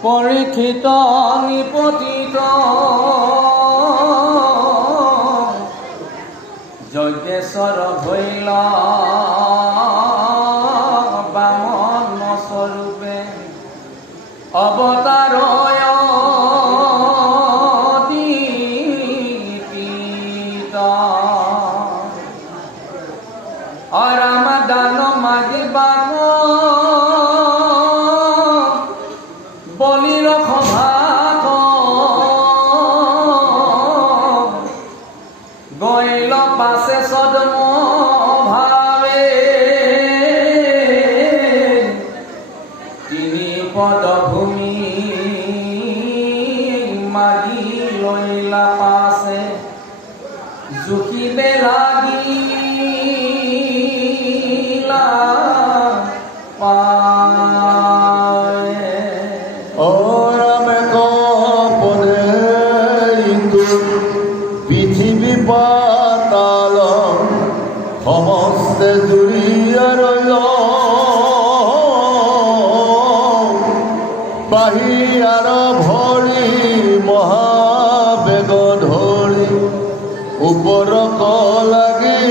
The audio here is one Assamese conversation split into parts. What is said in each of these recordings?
পৰীক্ষিত নিপতিত যজ্ঞেশ্বৰ ভৈল বামন স্বৰূপে অৱতাৰ দীপিত অৰাম দান মাগিবাক বলিৰ সভাত গৈল পাছে সদম ভাৱে তিনি পদ ভূমি মাগি লৈলা পাছে জুখিবে লাগিলা পৃথিৱী পাতাল সমস্তে জুৰিয়া ৰৈল বাহিৰ ভৰি মহাবেগ ধৰি ওপৰক লাগি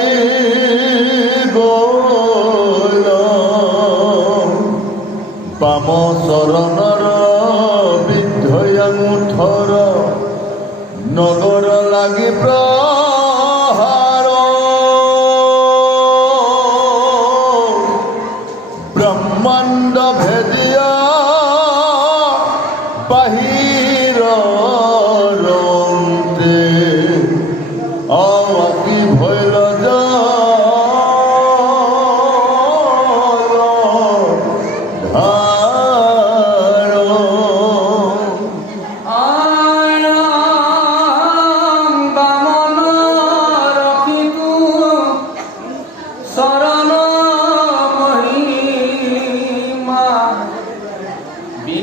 গ'ল বাম চৰণৰ বিদ্ধয়াঙুঠৰ নগৰ লাগি প্ৰহাৰ ব্ৰহ্মাণ্ড ভেদিয়া বাহিৰ ৰন্তে আকি ভৈল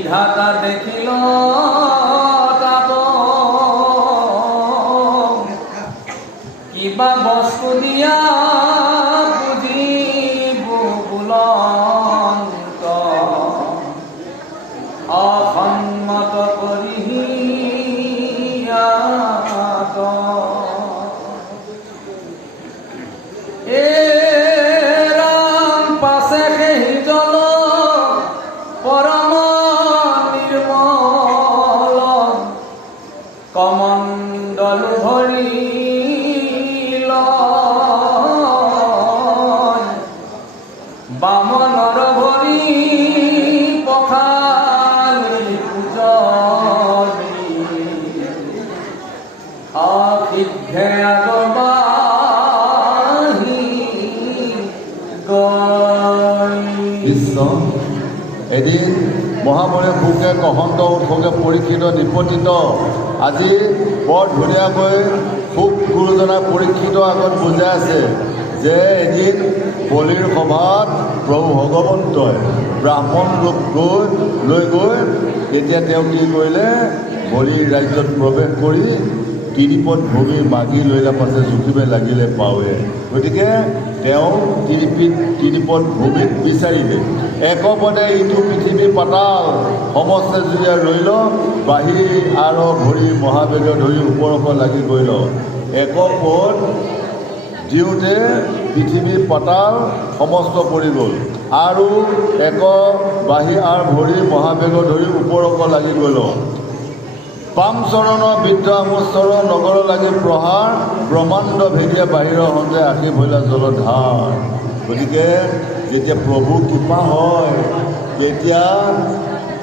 বিধাতা দেখিল তাত কিবা বস্তু দিয়া বুজিব বুলন্ত অসন্মত কৰি ৰাম পাছে সেই জল পৰম কমণ্ডল ভৰিল বামনৰ ভৰি পখালি পূজলি অসিদ্ধে আগবাঢ়ি কৃষ্ণ এদিন মহামুনি শুকে কহন্ত উঠোকে পৰীক্ষিত নিপতিত আজি বৰ ধুনীয়াকৈ শুক গুৰুজনাই পৰীক্ষিত আগত বুজাই আছে যে এদিন বলিৰ সভাত প্ৰভু ভগৱন্তই ব্ৰাহ্মণ ৰূপ লৈ গৈ তেতিয়া তেওঁ কি কৰিলে বলিৰ ৰাজ্যত প্ৰৱেশ কৰি তিনিপদ ভূমি মাগি লৈলা পাছে জুখিবে লাগিলে পাৱে গতিকে তেওঁ তিনিপদ ভূমিত বিচাৰিলে একপদে ইটো পৃথিৱী পাতাল সমস্তে জুৰিয়া ৰৈল বাহিৰ আৰু ভৰি মহাবেগ ধৰি ওপৰক লাগি গ'ল একপদ দিওঁতে পৃথিৱী পাতাল সমস্ত পৰি গ'ল আৰু এক বাহিৰ আৰু ভৰি মহাবেগ ধৰি ওপৰক লাগি গ'ল বাম চৰণ বৃদ্ধ আমোচৰ নগৰ লাগি প্ৰহাৰ ব্ৰহ্মাণ্ড ভেদিয়া বাহিৰৰ সন্দেহ আশী ভৈলা জলধাৰ গতিকে যেতিয়া প্ৰভু কৃপা হয় তেতিয়া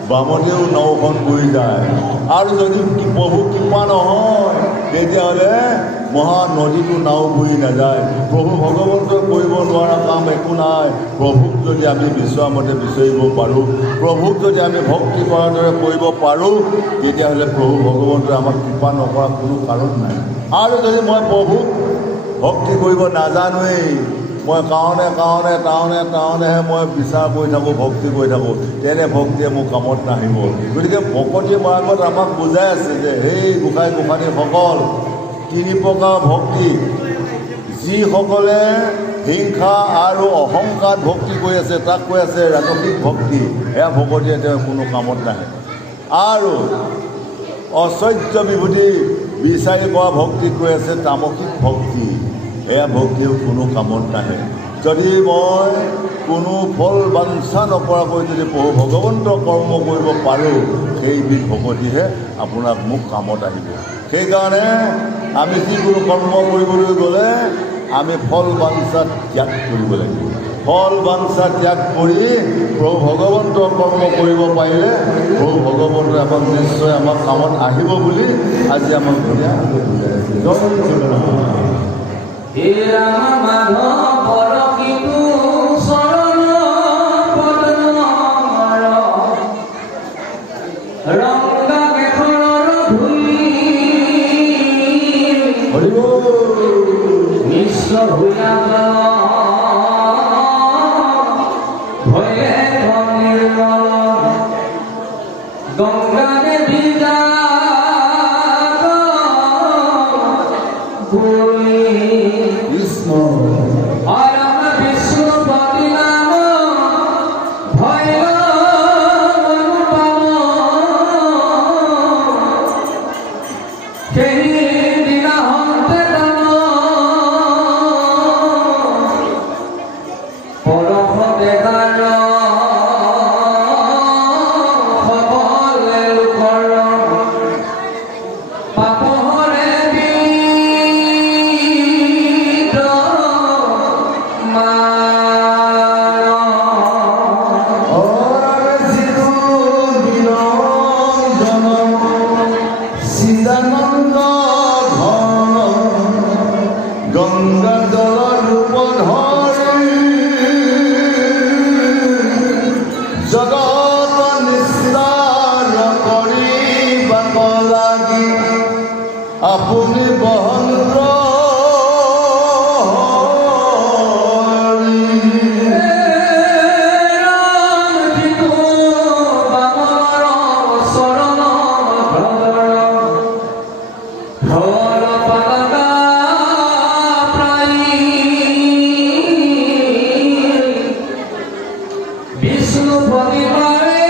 বামতেও নাওখন বৈ যায় আৰু যদি প্ৰভু কৃপা নহয় তেতিয়াহ'লে মহানদীটো নাও বৈ নাযায় প্ৰভু ভগৱন্তই কৰিব নোৱাৰা কাম একো নাই প্ৰভুক যদি আমি বিচৰা মতে বিচাৰিব পাৰোঁ প্ৰভুক যদি আমি ভক্তি কৰাৰ দৰে কৰিব পাৰোঁ তেতিয়াহ'লে প্ৰভু ভগৱন্তই আমাক কৃপা নকৰা কোনো কাৰণ নাই আৰু যদি মই প্ৰভুক ভক্তি কৰিব নাজানোৱেই মই কাৰণেহে মই বিচাৰ কৰি থাকোঁ ভক্তি কৰি থাকোঁ তেনে ভক্তিয়ে মোৰ কামত নাহিব গতিকে ভকতি মাৰ্গত আমাক বুজাই আছে যে সেই গোসাঁই গোসাঁনীসকল তিনি প্ৰকাৰ ভক্তি যিসকলে হিংসা আৰু অহংকাৰ ভক্তি কৰি আছে তাক কৈ আছে ৰাজসিক ভক্তি এয়া ভকতিয়ে তেওঁ কোনো কামত নাহে আৰু অচৈত্য বিভূতি বিচাৰি পোৱা ভক্তি কৈ আছে তামসিক ভক্তি। এয়া ভক্তিও কোনো কামত নাহে। যদি মই কোনো ফল বাঞ্ছা নকৰাকৈ যদি প্ৰভু ভগৱন্তৰ কৰ্ম কৰিব পাৰোঁ, সেইবিধ ভকতিহে আপোনাক মোক কামত আহিব। সেইকাৰণে আমি যিকোনো কৰ্ম কৰিবলৈ গ'লে আমি ফল বাঞ্ছা ত্যাগ কৰিব লাগিব। ফল বাঞ্ছা ত্যাগ কৰি প্ৰভু ভগৱন্তৰ কৰ্ম কৰিব পাৰিলে প্ৰভু ভগৱন্তই আমাক নিশ্চয় আমাক কামত আহিব বুলি আজি আমাক ধুনীয়া বুজাইছে। জয় জগন্নাথ। হে ৰাম মাধৱ পৰকিটো শৰণ পদ্ম ৰংগা মেখৰৰ ধূলি হৰিব বিশ্ব ভূয়া ভয়ে নিৰ্মল গংগা দেৱী কৃষ্ণ অরম বিষ্ণুপতি নাম ভয় অনুপম সেই দিন হন্তে তম পরম দেখার সকলে লোকৰ পাপহৰে গংগা জল ৰূপ ধৰি জগত নিস্তাৰ কৰিব লাগি আপুনি বহন্ত বিষ্ণু পৰিবাৰে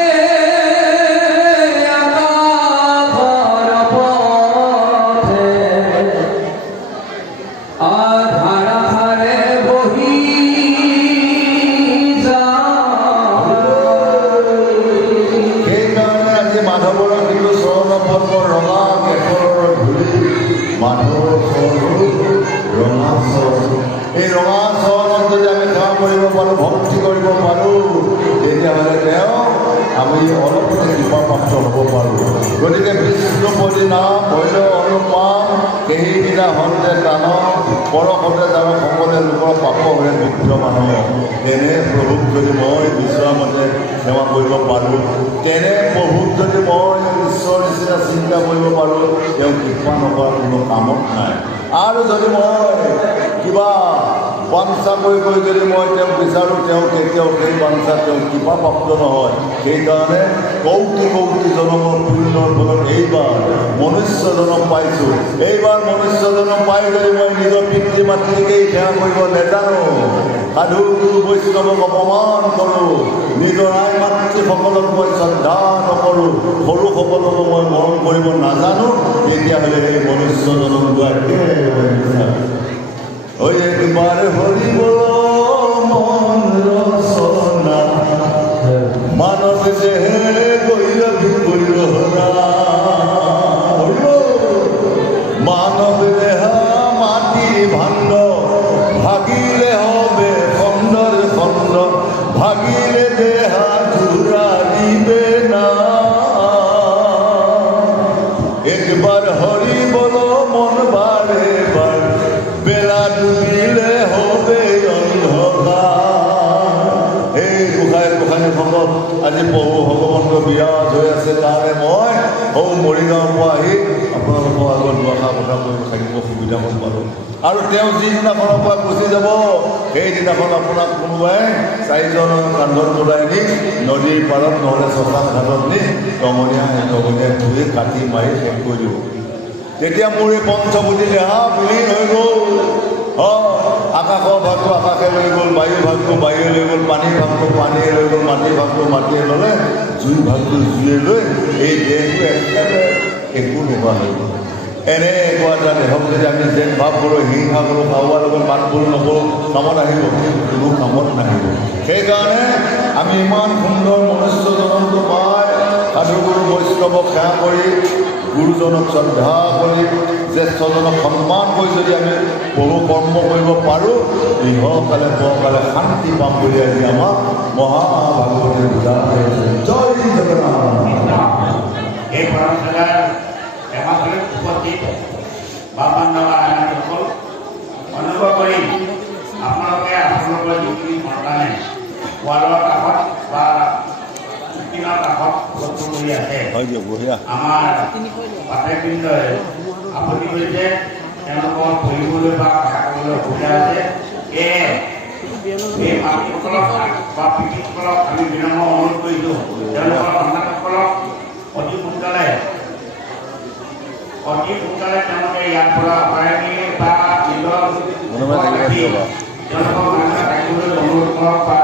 আকাৰ পথে আধাৰা হাৰে বহি সেইকাৰণে আজি মাধৱৰ কিন্তু চৰণ পদ্মৰ ৰঙা কেশৰৰ ধূলি মাধৱৰ চৰণ ৰঙা চৰণ। এই ৰঙা চৰণত যদি আমি সেৱা কৰিব পাৰোঁ, ভক্তি কৰিব পাৰোঁ, তেতিয়াহ'লে তেওঁ আমি অলপতে কৃপাপ্ৰাপ্ত হ'ব পাৰোঁ। গতিকে বিষ্ণুপতি নাম ভৈৰ অনুপাম সেইদিনা হন্তে দান পৰশতে যাব সকলে লোকৰ পাপৰে বিদ্যমান। তেনে প্ৰভুক যদি মই বিচৰা মতে সেৱা কৰিব পাৰোঁ, তেনে প্ৰভুক যদি মই ঈশ্বৰ নিচিনা চিন্তা কৰিব পাৰোঁ, তেওঁ কৃপা নকৰা কোনো কামত নাই। আৰু যদি মই কিবা বাঞ্ছা কৰি যদি মই তেওঁক বিচাৰোঁ, তেওঁ কেতিয়াও সেই বাঞ্ছা তেওঁ কৃপাপ্ৰাপ্ত নহয়। সেইকাৰণে কৌটি কৌটি জনমৰ পুণ্যৰ ফলত এইবাৰ মনুষ্য জনম পাইছোঁ। এইবাৰ মনুষ্য জনম পাই যদি মই নিজৰ পিতৃ মাতৃকেই সেৱা কৰিব নেজানো, সাধু গুৰু বৈষ্ণৱক অপমান কৰোঁ, নিজৰ আই মাতৃসকলক মই শ্ৰদ্ধা নকৰোঁ, সৰুসকলকো মই মৰম কৰিব নাজানো, তেতিয়াহ'লে সেই মনুষ্য জনম লোৱাৰ একবাৰ হৰিব মন ৰচনা মানৱ যে মানৱ দেহা মাটিৰ ভাণ্ড ভাগিলে হবে খণ্ডৰ খণ্ড ভাগিলে দেহা ঘূৰা দিবে না। একবাৰ হৰি বল মন বাৰে বাৰ বেলা ডুবিলে হবে অন্ধকাৰ। এই গোসাঁনী ভকত আজি প্ৰভু ভগৱন্তৰ বিৰাজ হৈ আছে। তাৰে মই মৰিগাঁৱৰ পৰা আহি আপোনালোকৰ আগত দুআষাৰ কথা কৈ থাকিব সুবিধা হ'ব পাৰোঁ। আৰু তেওঁ যিদিনাখনৰ পৰা গুচি যাব, সেইদিনাখন আপোনাক কোনোবাই চাৰিজন কান্ধত বলাই নি নদীৰ পাৰত নহ'লে শ্মশান ঘাটত নি টঙনীয়াই ধুই কাটি মাৰি শেষ কৰি দিব। তেতিয়া মোৰ এই পঞ্চভূতি দেহা বিলীন হৈ গ'ল। আকাশৰ ভাগটো আকাশে লৈ গ'ল, বায়ু ভাগটো বায়ুৱে লৈ গ'ল, পানীৰ ভাগটো পানীয়ে লৈ গ'ল, মাটিৰ ভাগটো মাটিয়ে ল'লে, জুই ভাগটো জুয়ে লৈ এই দেহটো একেবাৰে একো নোহোৱা হৈ গ'ল। এনেকুৱা এটা দেহক যদি আমি যেন ভাৱ কৰোঁ, হিংসা কৰোঁ, কাৰোবাৰ লগত মাত বোল নকৰোঁ, কামত আহিব, কোনো কামত নাহিব। সেইকাৰণে আমি ইমান সুন্দৰ মনুষ্য জনমটো পাই সাধুগুৰু বৈষ্ণৱক সেৱা কৰি, গুৰুজনক শ্ৰদ্ধা কৰি, জ্যেষ্ঠজনক সন্মান কৰি যদি আমি বহু কৰ্ম কৰিব পাৰোঁ, ইহকালে পৰকালে শান্তি পাম বুলি আজি আমাক মহাভাগৱতে বুজা হৈছে। জয় জগন্নাথ। এই পৰম্পৰাৰ এমাত্ৰ উপস্থিত বাবান্নবা আইনসকল অনুভৱ কৰি আপোনালোকে আপোনালোকৰ যিখিনি সন্তানে ৱালৰ কাষত বা স্ক্ৰীণৰ কাষত বস্তু কৰি আছে, আমাৰ পাঠকবৃন্দই আপত্তি কৰিছে, তেওঁলোকৰ পঢ়িবলৈ বা কথা ক'বলৈ অসুবিধা হৈছে। সেয়ে এই মাতৃসকলক বা পিতৃসকলক আমি বিনম্ৰ অনুৰোধ কৰিছোঁ, তেওঁলোকৰ সন্তানসকলক অতি সোনকালে তেওঁলোকে ইয়াৰ পৰা আঁতৰাই নি বা নিজৰ তেওঁলোকক মানুহে থাকিবলৈ অনুৰোধ কৰক বা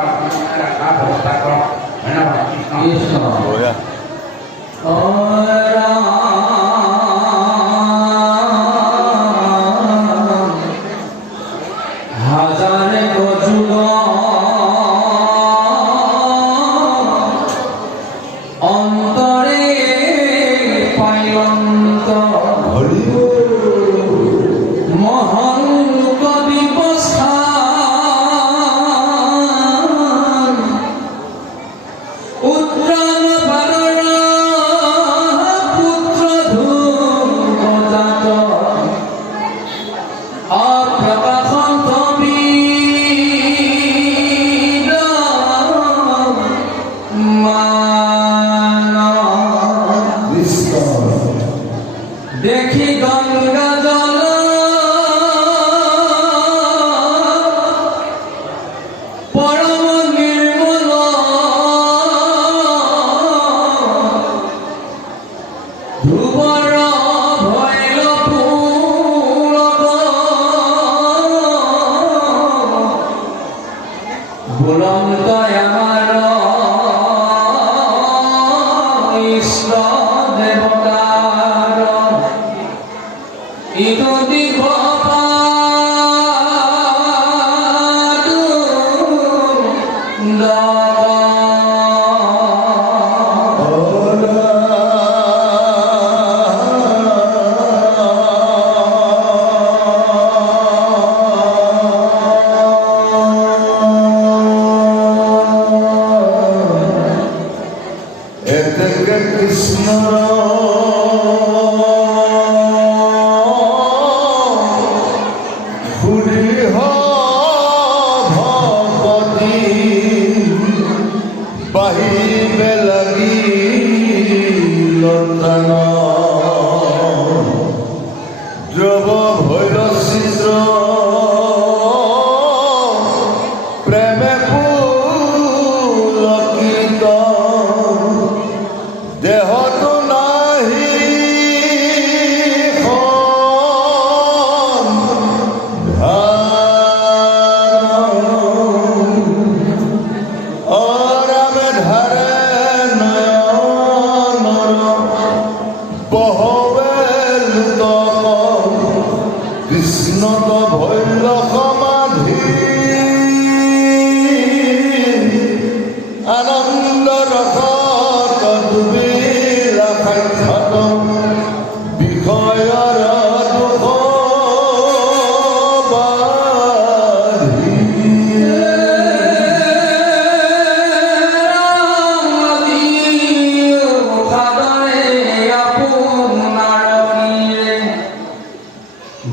ৰখাৰ ব্যৱস্থা কৰক। ধন্যবাদ। কৃষ্ণ হাজারে গজুগ অন্তরে পায়ন্ত মহান কবি বস্থান উত্তম বারণ পুত্র ধূমজাত অপ্রকাশন্ত বীর মান দেখি গঙ্গা জল পরম নির্মল ধ্রুবর ভৈল পুলক বুলন্ত আমার ইষ্ট দেবতার ইদু দিব কৃষ্ণ সুরিহ ভগতি বাহিবে লাগি লতন দ্রব ভৈর চিত্র প্রেমে পুলকিত দেহতো নাহি অরামে ধারে নয়ন বহবে লুতক কৃষ্ণত ভৈল সমাধি আনন্দ রস বিষয়ৰ দুখ বাধি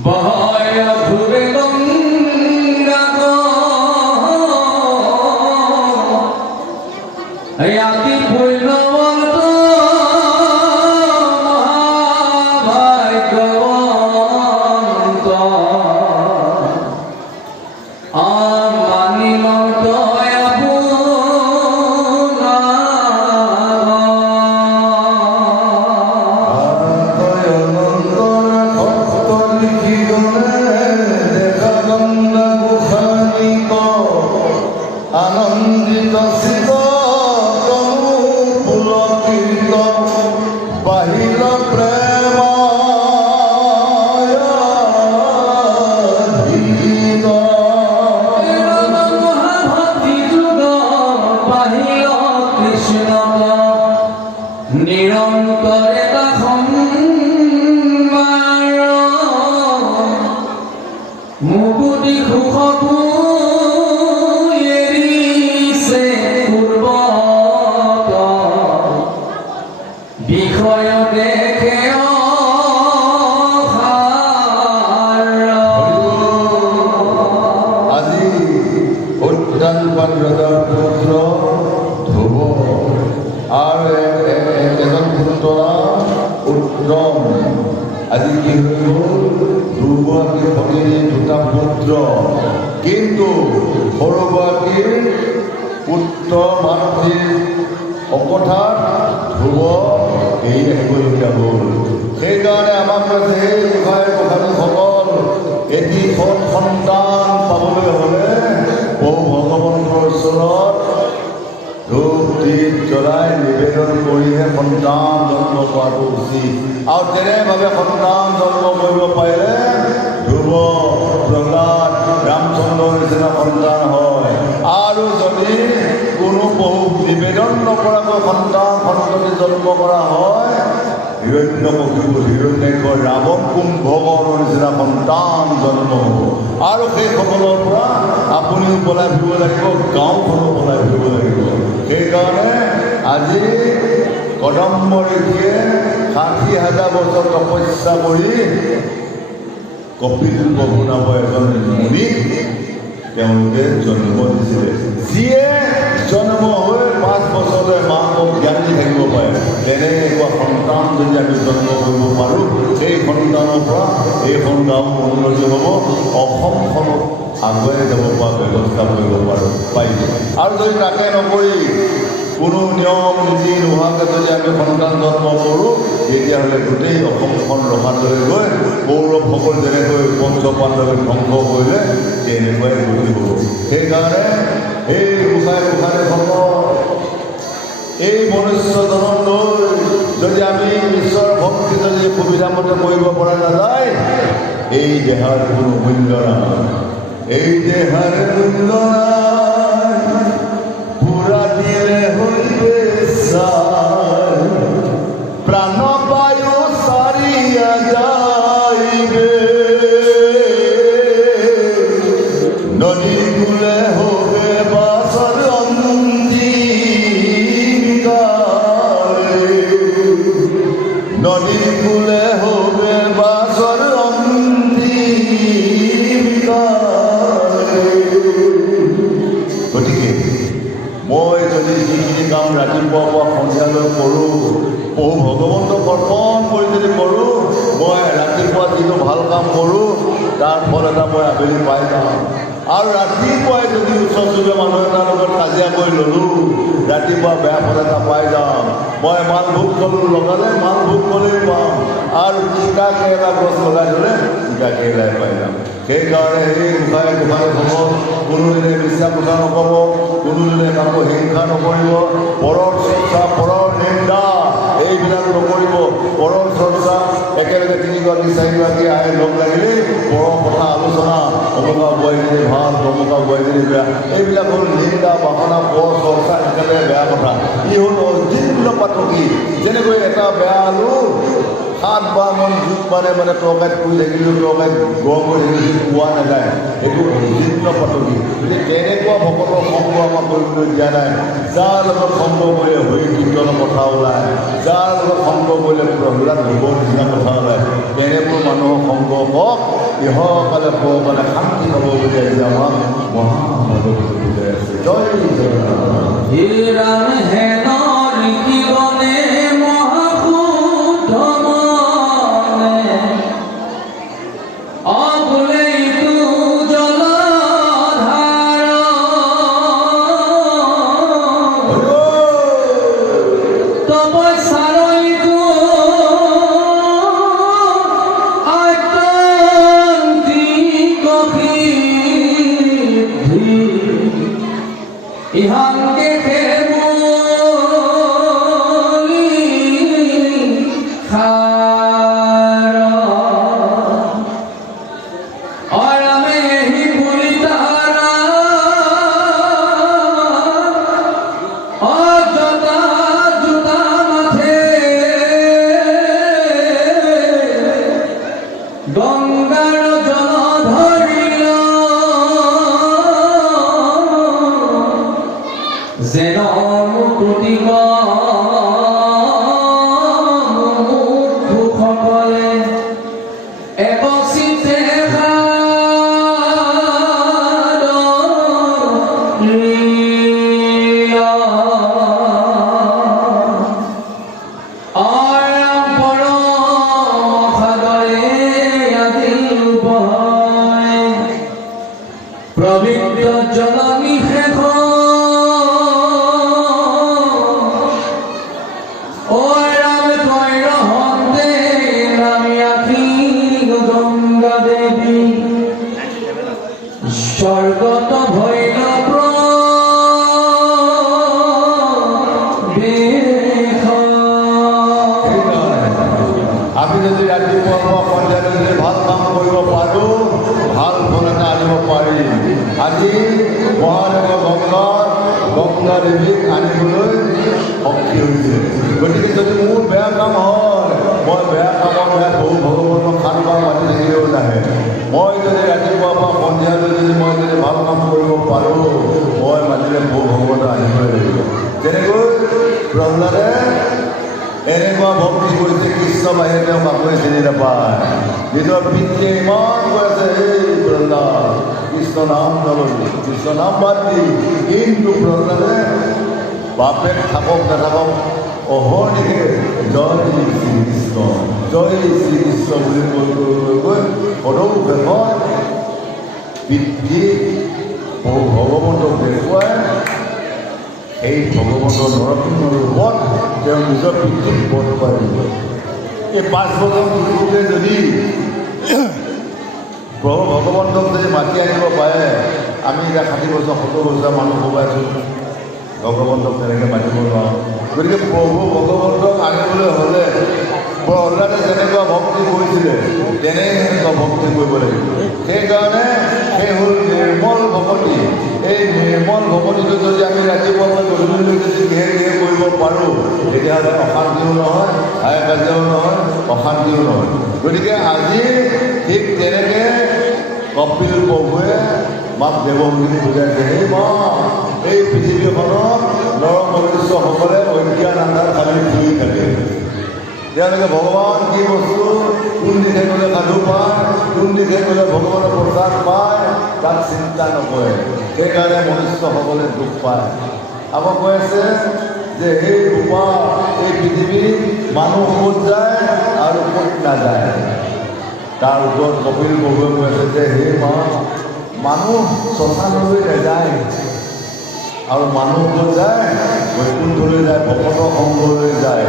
বহয় ধ্ৰুবে গঙ্গা আতি পূৰ্ণবন্ত মহাভাগ্যবন্ত মানিমন্ত দেখা গঙ্গা কৃষ্ণ নিৰন্তৰে সম্মাৰ মুকুতি সুখকো এৰিছে পূৰ্বত বিষয় দেখে আজি উত্তানপাত ৰজাৰ পুত্ৰ ধ্ৰুৱ আৰু এজন পুত্ৰ উত্তম আজি কি হৈ গ'ল ধ্ৰুৱগৰাকীৰ ভগিনী দুটা পুত্ৰ কিন্তু সৰুগৰাকীৰ পুত্ৰ মাতৃৰ অকথাত ধ্ৰুৱ এৰি আহিবলগীয়া হ'ল সেইকাৰণে আমাক কৈছে সেই গোসাঁই গোসাঁনীসকল এটি সন্তান পাবলৈ হ'লে প্ৰভু ভগৱন্তৰ ওচৰত ধূপ দীপ জ্বলাই নিবেদন কৰিহে সন্তান জন্ম কৰাটো উচিত আৰু তেনেভাৱে সন্তান জন্ম কৰিব পাৰিলে ধ্ৰুৱ প্ৰহ্লাদ ৰামচন্দ্ৰৰ নিচিনা সন্তান হয় আৰু যদি কোনো বহু নিবেদন নকৰাকৈ সন্তান সন্ততি জন্ম কৰা হয় হিৰণ্যকশিপুৰ ৰাৱণ কুম্ভকৰ্ণৰ নিচিনা সন্তান জন্ম হ'ব আৰু সেইসকলৰ পৰা আপুনিও পলাই ফুৰিব লাগিব গাঁওখনো পলাই ফুৰিব লাগিব সেইকাৰণে আজি কদম্ব ঋষিয়ে ৬০,০০০ বছৰ তপস্যা কৰি কপিল প্ৰভু নামৰ এজন মুনিক তেওঁলোকে জন্ম দিছিলে যিয়ে জন্ম হৈ ৫ বছৰলৈ মাকক জ্ঞান দি থাকিব পাৰে তেনেকুৱা সন্তান যদি আমি জন্ম কৰিব পাৰোঁ সেই সন্তানৰ পৰা এইখন গাঁও উন্নতি হ'ব অসমখনত আগুৱাই যাব পৰা ব্যৱস্থা কৰিব পাৰোঁ পাৰিব আৰু যদি তাকে নকৰি কোনো নিয়ম নীতি নোহোৱাকৈ যদি আমি সন্তান জন্ম কৰোঁ তেতিয়াহ'লে গোটেই অসমখন ৰসাতলৈ গৈ কৌৰৱসকল যেনেকৈ পঞ্চপাণ্ডৱে ধ্বংস কৰিলে তেনেকুৱাই গতি হ'ব সেইকাৰণে এই গোসাঁই গোসাঁনীসকল এই মনুষ্য জনম লৈ যদি আমি ঈশ্বৰৰ ভক্তি যদি সুবিধামতে কৰিব পৰা নাযায় এই দেহাৰ কোনো মূল্য নাই এই দেহাৰ মূল্য নাই পুৰা দিলে হইবে প্ৰাণ বায়ু সারিয়া যাইবে নদী কুলে হবে বাসর অন্তিকালে নদী কুলে হবে বাসর অন্তিকালে গতিকে মই যদি যিখিনি কাম ৰাতিপুৱাৰ পৰা সন্ধিয়ালৈ কৰোঁ প্ৰভু ভগৱন্তক অৰ্পণ কৰি যদি কৰোঁ মই ৰাতিপুৱা যিটো ভাল কাম কৰোঁ তাৰ ফল এটা মই আবেলি পাই যাওঁ আৰু ৰাতিপুৱাই যদি ওচৰ চুবুৰীয়া মানুহ এটাৰ লগত কাজিয়া কৰি ল'লোঁ ৰাতিপুৱা বেয়া ফল এটা পাই যাওঁ মই মালভোগ কলো লগালে মালভোগ কলেই পাওঁ আৰু তিতা কেৰেলা গছ লগাই থ'লে তিতা কেৰেলাই পাই যাওঁ সেইকাৰণে সেই গোসাঁই গোসাঁনীসকল কোনোদিনে বিশ্বাসঘাত নকৰিব কোনোদিনে কাকো হিংসা নকৰিব পৰৰ চৰ্চা পৰৰ নিন্দা এইবিলাক নকৰিব পৰৰ চৰ্চা একেলগে ৩গৰাকী ৪গৰাকী আহে লগ লাগিলেই পৰৰ কথা আলোচনা অমুকা বোৱাৰীজনী ভাল তমুকা বোৱাৰীজনী বেয়া এইবিলাক হ'ল নিন্দা বাসনা পৰ চৰ্চা একেবাৰে বেয়া কথা ই হ'ল অজিন্ন পাতকী যেনেকৈ এটা বেয়া আলু ৭ বাৰ মন জুত মানে তৰকাৰীত পুৰি থাকিলেও তৰকাৰীত গৰম কৰি থাকিলেও পোৱা নাযায় এইটো অজিন্ন পাতকী গতিকে তেনেকুৱা ভকতৰ সংগ আমাক কৰিবলৈ দিয়া নাই যাৰ লগত সংগ কৰিলে হৰি কীৰ্তনৰ কথা ওলায় যাৰ লগত সংগ কৰিলে প্ৰহ্লাদ ধ্ৰুৱৰ নিচিনা কথা ওলায় তেনেবোৰ মানুহৰ সংগ হওক ইহকালে পৰকালে শান্তি পাব বুলি আজি আমাক মহাভাগৱত বুজাই আছে জয় জগন্নাথ হে ৰাম হেন ঋষিগণে মহাশুদ্ধ মনে অকুলেইতু জলধাৰ তপস্যাৰইতু আত্যন্তিক সিদ্ধি ইহান দেখে মুমুক্ষুসকলে এবচিতে পবিত্র জননী শেষ ও রাম তৈ রহন্তে নামি আখি গঙ্গা দেবী স্বর্গত ভৈল আমি যদি ৰাতিপুৱা সন্ধিয়া যদি ভাল কাম কৰিব পাৰোঁ ভাল ফল এটা আনিব পাৰিম আজি মহাদেৱ গংগা দেৱীক আনিবলৈ শক্তি হৈছে গতিকে যদি মোৰ বেয়া কাম হয় মই বেয়া কামৰ বেয়া বহু ভগৱানক খান পাওঁ মাতি থাকিলেও নাহে মই যদি ৰাতিপুৱাৰ পৰা সন্ধিয়ালৈ যদি মই যদি ভাল কাম কৰিব পাৰোঁ মই মাতিলে বহু ভগৱানক আনিবই লাগিব যেনেকৈ প্ৰহ্লাদে এনেকুৱা ভক্তি কৰিছে কৃষ্ণ বাহিৰে তেওঁ কাকোৱে চিনি নাপায় নিজৰ পিতৃয়ে ইমান কৈ আছে এই প্ৰহ্লাদ কৃষ্ণ নাম নল'বি কৃষ্ণ নাম বাদ দি কিন্তু প্ৰহ্লাদে বাপেক থাকক নাথাকক অহৰ্নিশে জয় শ্ৰীকৃষ্ণ বুলি কৈ সদৌ শেষত পিতৃ ভগৱন্তক দেখুৱাই এই ভগৱন্তৰ নৰসিংহ ৰূপত তেওঁ নিজৰ পিতৃক বধ পাৰিব এই 5 বছৰ শিশুকে যদি প্ৰভু ভগৱন্তক যদি মাতি আনিব পাৰে আমি এতিয়া 60 বছৰ 70 বছৰ মানুহ সোমাইছোঁ ভগৱন্তক তেনেকৈ মাতিব নোৱাৰোঁ গতিকে প্ৰভু ভগৱন্তক আনিবলৈ হ'লে প্ৰহ্লাদে যেনেকুৱা ভক্তি কৰিছিলে তেনেকুৱা ভক্তি কৰিব লাগিব সেইকাৰণে সেই হ'ল নিৰ্মল ভকতি এই নিৰ্মল ভকতিটো যদি আমি ৰাতিপুৱা গধূলিলৈ যদি ঘেৰ কৰিব পাৰোঁ তেতিয়াহ'লে অশান্তিও নহয় হাই কাজিয়াও নহয় অশান্তিও নহয় গতিকে আজি ঠিক তেনেকৈ কপিল প্ৰভুৱে মাক দেৱভূমি বুজাইছে সেই মা এই পৃথিৱীখনত নৰ মনুষ্যসকলে অজ্ঞান আন্ধাৰ খালি ফুৰি থাকে তেওঁলোকে ভগৱান কি বস্তু কোন দিশে গ'লে সাধু পায় কোন দিশে গ'লে ভগৱানৰ প্ৰসাদ পায় তাক চিন্তা নকৰে সেইকাৰণে মনুষ্যসকলে দুখ পায় আমাক কৈ আছে যে সেই ৰূপা এই পৃথিৱীত মানুহ ক'ত যায় আৰু ক'ত নাযায় তাৰ ওপৰত কপিল প্ৰভুৱে কৈ আছে যে সেই মানুহ শ্মশানলৈ নাযায় আৰু মানুহ ক'ত যায় বৈকুণ্ঠলৈ যায় ভকত সংঘলৈ যায়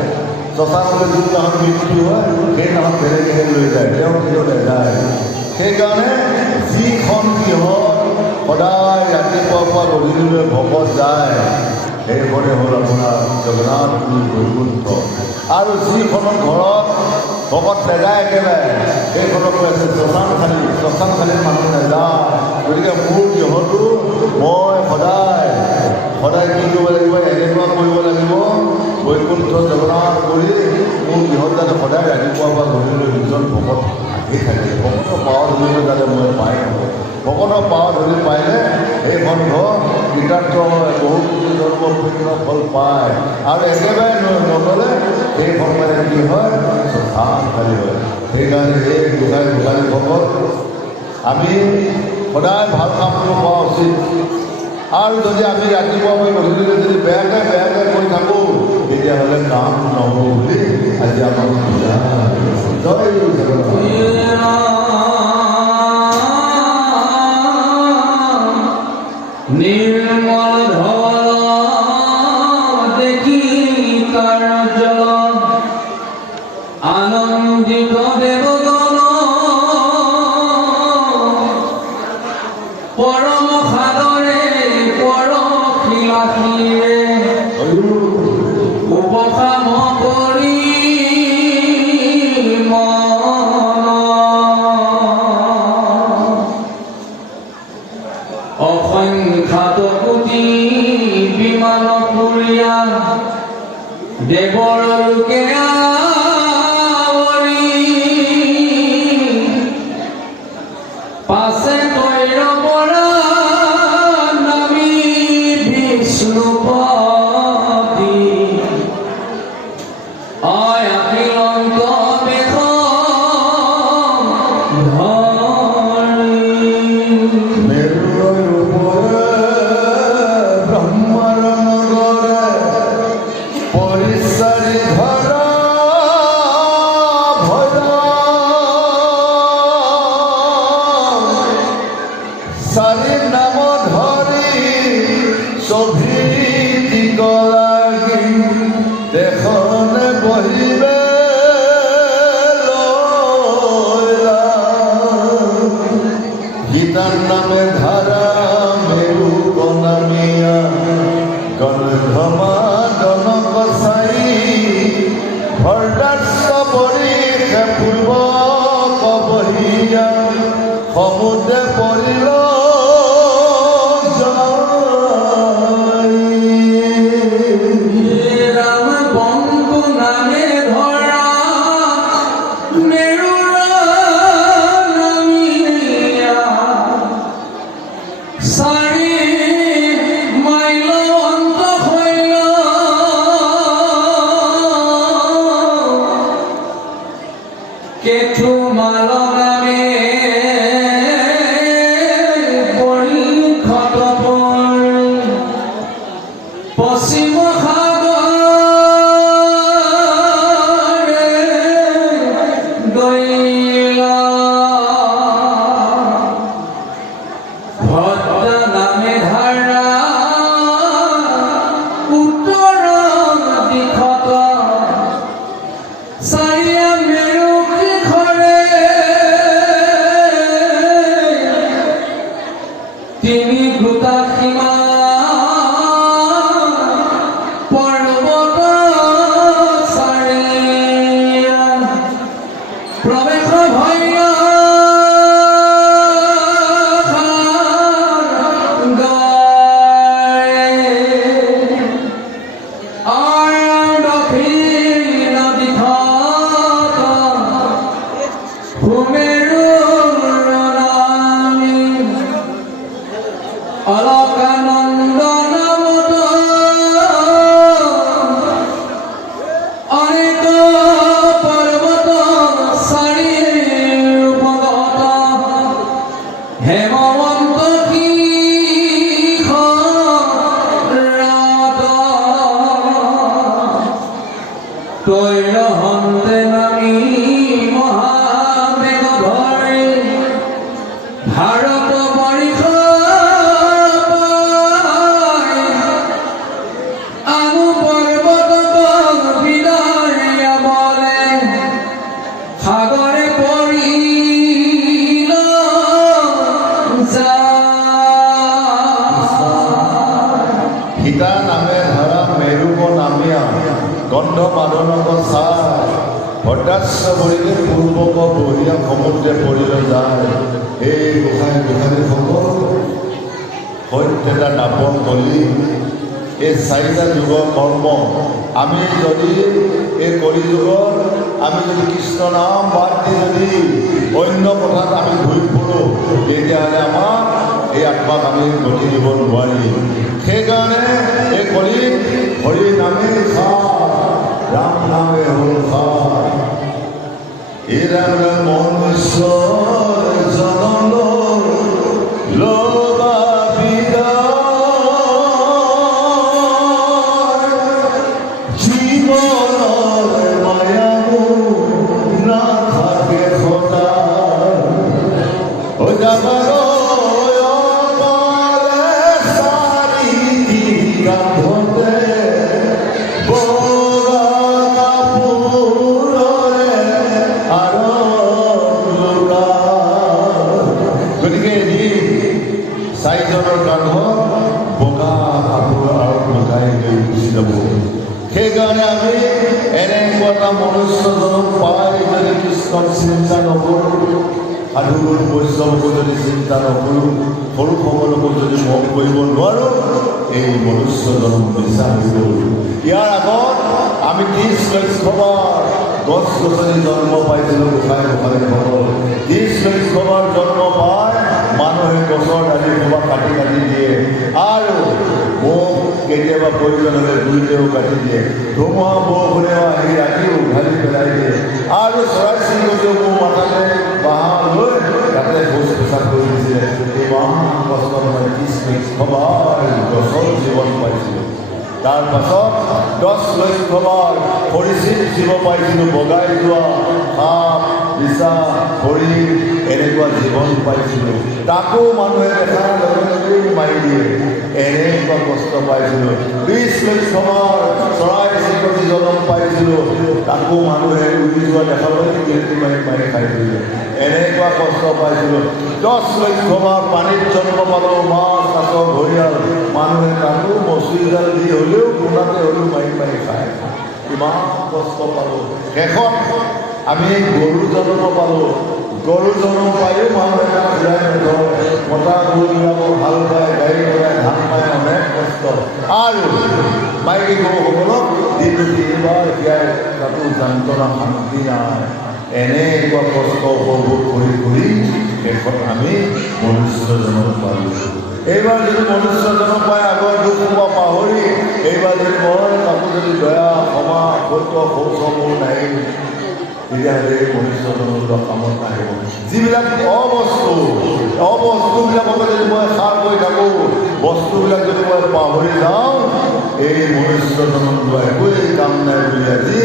শ্মশানলৈ যোনদিনাখন মৃত্যু হয় সেইদিনাখন বেলেগে লৈ যায় তেওঁ কিন্তু নাযায় সেইকাৰণে যিখন গৃহত সদায় ৰাতিপুৱাৰ পৰা গধূলিলৈ ভকত যায় সেইখনে হ'ল আপোনাৰ জগন্নাথ পুৰী বৈকুণ্ঠ আৰু যিখনৰ ঘৰত ভকত নাযায় একেবাৰে সেইখনক কৈ আছে শ্মশানখালীত মানুহ নাযায় গতিকে মোৰ গৃহতো মই সদায় কি কৰিব লাগিব এনেকুৱা কৰিব লাগিব বৈকুণ্ঠ জগন্নাথ কৰি মোৰ গৃহত যাতে সদায় ৰাতিপুৱাৰ পৰা গধূলিলৈ দুজন ভকত আহি থাকে ভকতৰ পাৱাৰ ধৰিলৈ যাতে মই পাই থাকোঁ ভকতৰ পাৱাৰ ধৰি পাৰিলে সেইখন ঘৰ কৃতাৰ্থ হয় বহু কোটি জন্ম পুণ্য ফল পায় আৰু একেবাৰে নগ'লে সেইখন মানে কি হয় শ্মশানখালী হয় সেইকাৰণে এই গোসাঁনীসকল আমি সদায় ভাল কামটো কৰা উচিত আৰু যদি আমি ৰাতিপুৱা মই গধূলিলৈ যদি বেয়াকৈ কৰি থাকোঁ তেতিয়াহ'লে কাম নহ'ব বুলি আজি আমাক বুজা জয় জগন্নাথ নির্মল ধল দেখি তার জল আনন্দিত দেবগণ পরম সাদরে পরখিলাখিলে উপসাম কৰি অসংখ্যাত কোটি বিমান ফুৰিয়া দেৱৰ লোকে আৱৰি পাছে তৈৰ পৰা নামি বিষ্ণুপতি বহিবে লয়লা গীতাৰ নামে ধাৰা মেৰু বনামিয়া গণধমা গণকসাই ভৰদাস্য পৰীক্ষা পূৰ্ব কবহিয়া সমুদ্ৰে পৰিল রাম বন্ধু নামে ধরা মেরুর নামিয়া সারি মাইল অন্ত হইল কেতু মাল নামে পরীক্ষত পশ্চিম সাগরে দইলা ভদ্র নামে ধারা উত্তর দিশত চাৰিয়া মেৰুকি ঘৰে তিনি গোটা সীমা পৰ্বত চাৰিয়া প্ৰৱেশ ভয় দক্ষিণ দিশত সুমেৰুৰ নামি অলকানন্দ নামত অনেক পৰ্বত চাৰি ৰূপগত হেমৱন্ত শীৰ্ষত তৈৰহন্তে নামি মহাবেগ ধৰি ভাৰত বৰ্ষ আনু পৰ্বতক বিদাৰিয়াবলে সাগৰে পৰিল সীতা নামে ধাৰা মেৰুব নামিয়া গন্ধ মাদনক চাই ভদ্ৰাস্য পৰিলে পূৰ্বক বহিয়া সমুদ্ৰে পৰিল যায় এই গোসাঁই গোসাঁনীসকল সত্যতা নাপন কলি এই চাৰিটা যুগৰ কৰ্ম আমি যদি এই কলিযুগত আমি যদি কৃষ্ণ নাম বাদ দি যদি অন্য পথাত আমি ঘূৰি ফুৰোঁ তেতিয়াহ'লে আমাক এই আত্মাক আমি গতি দিব নোৱাৰিম সেইকাৰণে এই কলি হৰি নামে ৰাম নামে এই ৰাম মনুষ্য জনম লবা জীবনৰ মায়ামো নাথাকে সদা গতিকে এদিন চাৰিজনৰ কান্ধত বগা কাপোৰ আৰু লগাই লৈ গুচি যাব সেইকাৰণে আমি এনেকুৱা এটা মনুষ্যজনক পাই যদি কৃষ্ণক চিন্তা নকৰোঁ সাধুগুৰু বৈষ্ণৱকো যদি চিন্তা নকৰোঁ সৰু সকলকো যদি মন কৰিব নোৱাৰোঁ এই মনুষ্যজনক বিশ্বাস কৰোঁ ইয়াৰ আগত আমি 30 লক্ষবাৰ গছ গছনি জন্ম পাইছিলোঁ গোসাঁই গোসাঁনীসকল 30 লক্ষবাৰ জন্ম পাই মানুহে গছৰ ডালি ক'ৰবাত কাটি কাটি দিয়ে আৰু মোক কেতিয়াবা প্ৰয়োজন হ'লে গুৰিতেও কাটি দিয়ে ধুমুহা বৰষুণেও আহি ৰাতিও উঘালি পেলাই দিয়ে আৰু চৰাই চিৰিকটিও মোৰ মাথাতে বাঁহ লৈ তাতে শৌচ পেচাব কৰি দিছিলে ইমান কষ্ট মানে 30 লক্ষবাৰ গছৰ জীৱন পাইছিলোঁ তাৰ পাছত 10 লক্ষবাৰ পৰিচিত জীৱ পাইছিলোঁ বগাই যোৱা সাপ বিছা হৰিণ এনেকুৱা জীৱন পাইছিলোঁ তাকো মানুহে দেখাৰ লগে লগেই মাৰি দিয়ে এনেকুৱা কষ্ট পাইছিলোঁ 20 লক্ষমাৰ চৰাই চিৰিকটি জন্ম পাইছিলোঁ তাকো মানুহে উৰি যোৱা দেখা পালে গিলটি মাৰি মাৰি খাই দিলে এনেকুৱা কষ্ট পাইছিলোঁ 10 লক্ষমাৰ পানীত জন্ম পালোঁ মাছ কাছ ঘৰিয়াল মানুহে তাকো মচুৰিডাল দি হ'লেও কোনাতে হ'লেও মাৰি মাৰি খায় ইমান কষ্ট পালোঁ শেষত আমি গৰু জন্ম পালোঁ গৰু জন্ম পায়ো মানুহে তাক ঘূৰাই নধৰে মতা গৰুবিলাকক হাল বায় গাড়ী ঘূৰাই ধান পায় অনেক কষ্ট আৰু মাইকী গৰুসকলক দিনটো তিনিবাৰ এতিয়াই তাতো যন্ত্ৰণা শান্তি নাই এনেকুৱা কষ্ট উপভোগ কৰি কৰি শেষত আমি মনুষ্য জন্ম পালোঁ এইবাৰ যদি মনুষ্য জন্ম পাই আগৰ দুখ পাহৰি এইবাৰ যদি মই তাকো যদি দয়া ক্ষমা সত্য শৌচ মোৰ নাই তেতিয়াহ'লে মনুষ্য জন্মৰ কামত নাহিব যিবিলাক অবস্তুবিলাকক যদি মই সাৰ কৰি থাকোঁ বস্তুবিলাক যদি মই পাহৰি যাওঁ এই মনুষ্য জন্ম একোৱেই কাম নাই বুলি আজি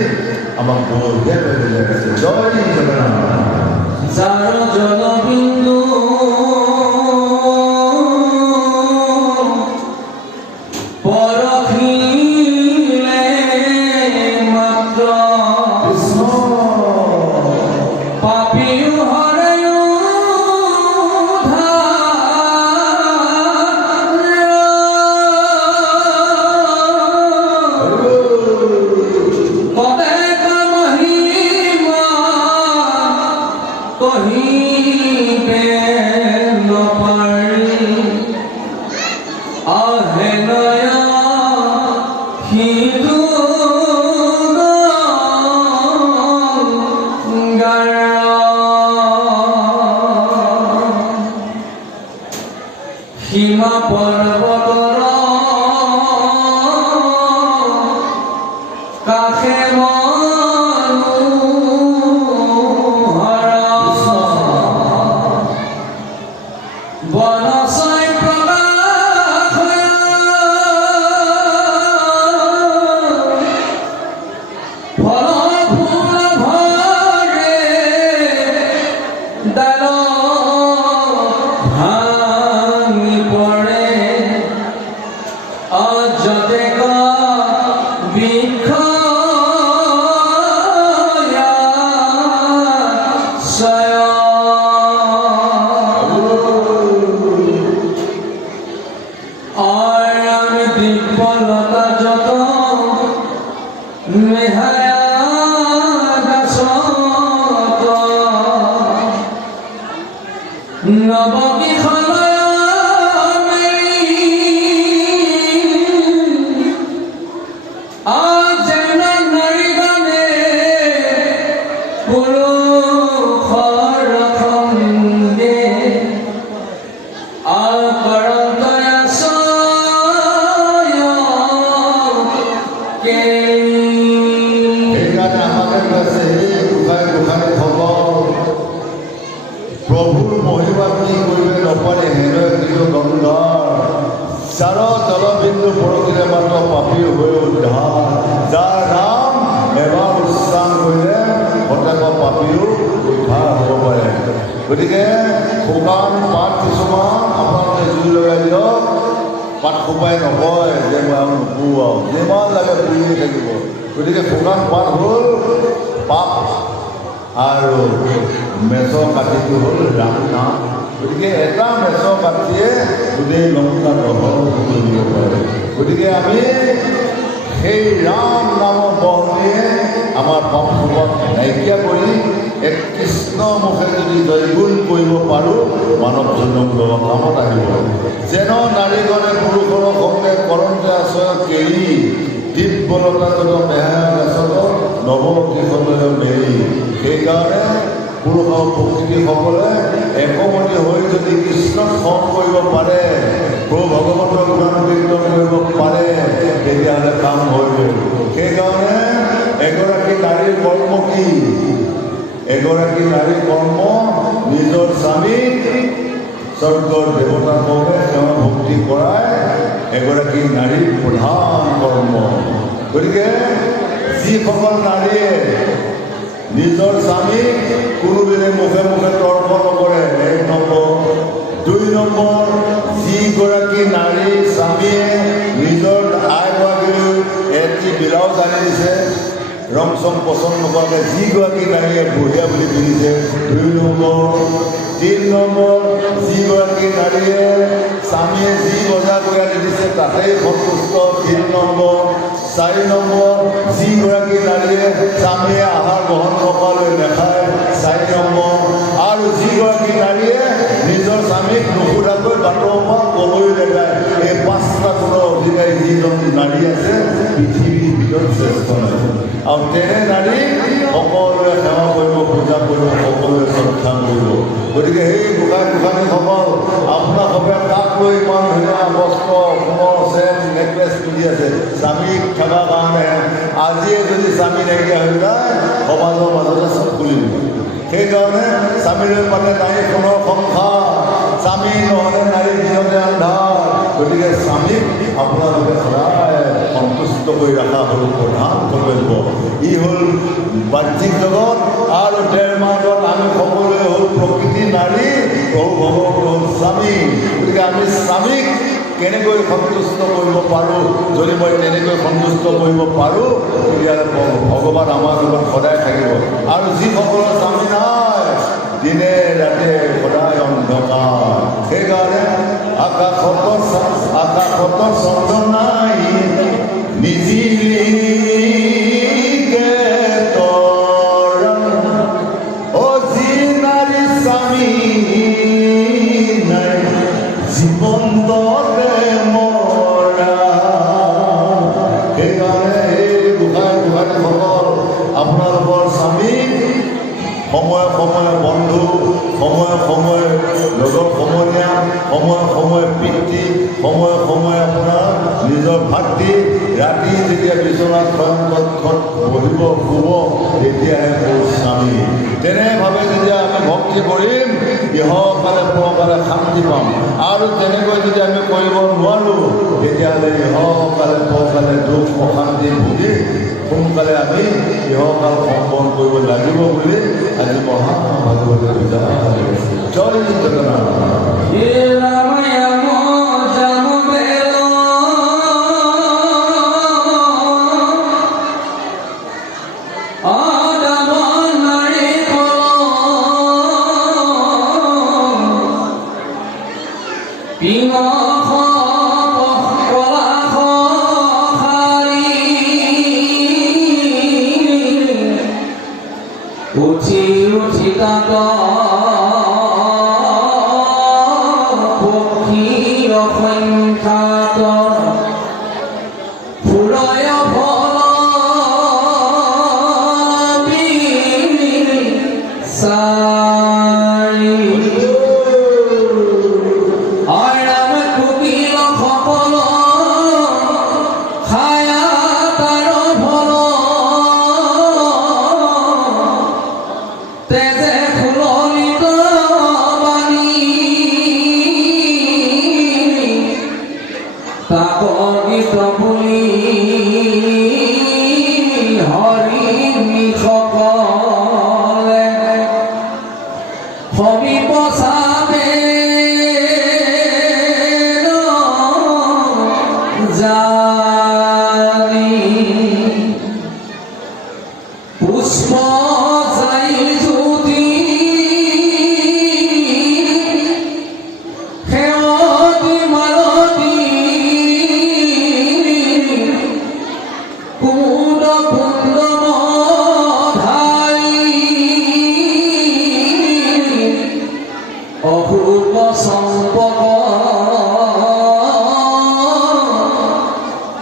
আমাক বঢ়িয়া বুজাই আছে জয় জগন্নাথ যাৰ জলবিন্দু পৰখিলে মাত্ৰ পাপীও হৰেও কবেক মহিমা কহিবে নপাৰি আহে নয়া হিন্দু সীমা পৰ্বতৰ কাষে মনোহৰা বনছয় প্ৰকাশ ফল ফুল ভৰে ডাল ভাঙি পৰে অযতে বৃক্ষ আৰ আমি দিব্যলতা যত মেহায়া গাছত নবকিখলয় আজ নাৰীগণে পুৰুষৰ খণ্ডে সেইকাৰণে আমাকে কৈছে এই গোসাঁই গোসাঁই ভকত প্ৰভুৰ মহিমা কি কৰিবে নপাৰে হেৰৈ কিন্তু গংগাৰ চাৰ জলবিন্দু পৰখিলে মাত্ৰ পাপীৰ হৈ উদ্ধাৰ যাৰ নাম এবাৰ উচ্চাৰণ কৰিলে প্ৰত্যেক পাপীও উদ্ধাৰ হ'ব পাৰে গতিকে শুকান পাত কিছুমান আপোনালোকে জুই লগাই দিয়ক পাত শুকাই নকয় যে মই আৰু নুপুৰো আৰু যিমান লাগে পুৰিয়ে থাকিব গতিকে শুকান পাত হ'ল পাপ আৰু মেচ কাঠিটো হ'ল ৰাম নাম গতিকে এটা মেচ কাঠিয়ে গোটেই লংকা দহন কৰিব পাৰে গতিকে আমি সেই ৰাম নামৰ বহনীয়ে আমাৰ পাপ সম্পদ নাইকিয়া কৰি এক কৃষ্ণ মুখে যদি জয়গুণ কৰিব পাৰোঁ মানৱ জন্ম ল'ব কামত আহিব যেন নাৰীগণে পুৰুষৰ সঙ্গে কৰন্তে আশ্ৰয় কেৰি দিব্যলতা যত মেহায়া গাছত নৱকিশলয় মেলি সেইকাৰণে পুৰুষ আৰু প্ৰকৃতিসকলে একমতি হৈ যদি কৃষ্ণক স্মৰণ কৰিব পাৰে প্ৰভু ভগৱন্তৰ গুণ কীৰ্তন কৰিব পাৰে তেতিয়াহ'লে কাম হৈ গ'ল সেইকাৰণে এগৰাকী নাৰীৰ কৰ্ম কি এগৰাকী নাৰীৰ কৰ্ম নিজৰ স্বামীক স্বৰ্গৰ দেৱতাৰ বাবে তেওঁ ভক্তি কৰাই এগৰাকী নাৰীৰ প্ৰধান কৰ্ম গতিকে যিসকল নাৰীয়ে নিজৰ স্বামীক কোনোদিনে মুখে মুখে তৰ্ক নকৰে 1 নম্বৰ 2 নম্বৰ যিগৰাকী নাৰী স্বামী ৰং চং পচন্দ নকৰাকৈ যিগৰাকী নাৰীয়ে বঢ়িয়া বুলি পিন্ধিছে 2 নম্বৰ। 3 নম্বৰ, যিগৰাকী নাৰীয়ে স্বামীয়ে যি বজাৰ কৰি আনি দিছে তাতেই সন্তুষ্ট 3 নম্বৰ। 4 নম্বৰ, যিগৰাকী নাৰীয়ে স্বামীয়ে আহাৰ গ্ৰহণ নকৰালৈ নাখায় 4 নম্বৰ। আৰু যিগৰাকী নাৰীয়ে নিজৰ স্বামীক নুসুধাকৈ বাটৰ পৰা কলৈ নাযায়, এই 5টা গুণৰ অধিকাৰী যিজন নাৰী আছে পৃথিৱীৰ ভিতৰত শ্ৰেষ্ঠ নাৰী। আৰু তেনে নাৰী সকলোৱে সেৱা কৰিব, পূজা কৰিব, সকলোৱে শ্ৰদ্ধা কৰিব। গতিকে সেই গোসাঁনীসকল আপোনালোকে কাক লৈ ইমান ধুনীয়া বস্ত্ৰ, সোণৰ চেট, নেকলেছ পিন্ধি আছে? স্বামীক থকাৰ কাৰণে। আজিয়ে যদি স্বামী নাইকিয়া হৈ যায় সমাজৰ মাজতে চব খুলি দিব। সেইকাৰণে স্বামীলৈ পালে নাৰী সোণৰ সংসাৰ, স্বামী নহ'লে নাৰী দিনতে আন্ধাৰ। গতিকে স্বামীক আপোনালোকে সদায় সন্তুষ্ট কৰি ৰখা হ'ল প্ৰধান কৰ্তব্য। ই হ'ল বাহ্যিক জগত আৰু 1.5 মাহত আমি সকলোৱে হ'ল প্ৰকৃতি নাৰী, প্ৰভু ভগৱান হ'ল স্বামী। গতিকে আমি স্বামীক কেনেকৈ সন্তুষ্ট কৰিব পাৰোঁ? যদি মই তেনেকৈ সন্তুষ্ট কৰিব পাৰোঁ তেতিয়াহ'লে ভগৱান আমাৰ লগত সদায় থাকিব। আৰু যিসকলৰ স্বামী নাই দিনে ৰাতে সদায় অন্ধকাৰ। সেইকাৰণে আকাশত চন্দ্ৰ নাই নিজিলিকে তৰা, যি নাৰী স্বামী নাই জীৱন্ততে মৰা। সেইকাৰণে এই গোসাঁনীসকল আপোনালোকৰ স্বামী সময়ে সময়ে বন্ধু, সময়ে সময়ে লগৰ সমনীয়া, সময়ে সময়ে পিতৃ, সময়ে সময়ে আপোনাৰ নিজৰ ভাতৃ, ৰাতি যেতিয়া বিচনাত কক্ষত বহিব শুব তেতিয়াহে মোৰ স্বামী। তেনেভাৱে যেতিয়া আমি ভক্তি কৰিম ইহকালে পৰকালে শান্তি পাম। আৰু তেনেকৈ যদি আমি কৰিব নোৱাৰোঁ তেতিয়াহ'লে ইহকালে পৰকালে দুখ অশান্তি ভুগি সোনকালে আমি ইহকাল সম্পন্ন কৰিব লাগিব বুলি আজি মহাভাগৱতে বুজা লাগিছে। জয় জগন্নাথ। উঠি উঠি তাত পক্ষী অসংখ্যাত ফুলয় ফল চাৰি আৰাম কুকিল সকল খায়া তাৰ ফল তেজে ফুলনিত বাণী তাক গীত বুলি হৰি সকলে সমীপ চাবে জানি পুষ্প যাই জ্যোতি সেৱতী মালতী কুমুদ কুন্দম ধাই অপূৰ্ব চম্পক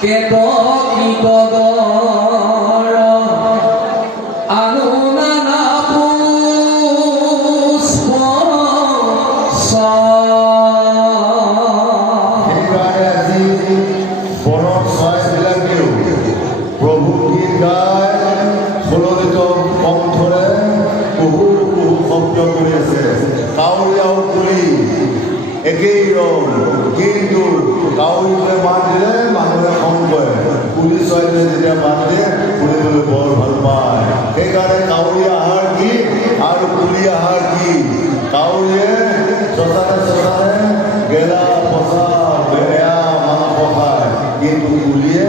কেতকী তদৰ আনুনানা পুষ্প সেইকাৰণে আজি বনৰ চৰাইবিলাকেও প্ৰভু গীত গাই ফলনিত কণ্ঠৰে কুহু কুহু শব্দ কৰি আছে। কাউৰীয়াও কুলি একেই ৰং, কিন্তু কাউৰীটোৱে মাত দিলে মানুহে খং কৰে, কুলি চৰাইটোৱে যেতিয়া মাত দিয়ে শুনিবলৈ বৰ ভাল পায়। সেইকাৰণে কাউৰীয়া আহাৰ কি আৰু কুলি আহাৰ কি? কাউৰীয়ে শ্মশানে গেলা পচা বেয়া মাংস খায়, কিন্তু কুলিয়ে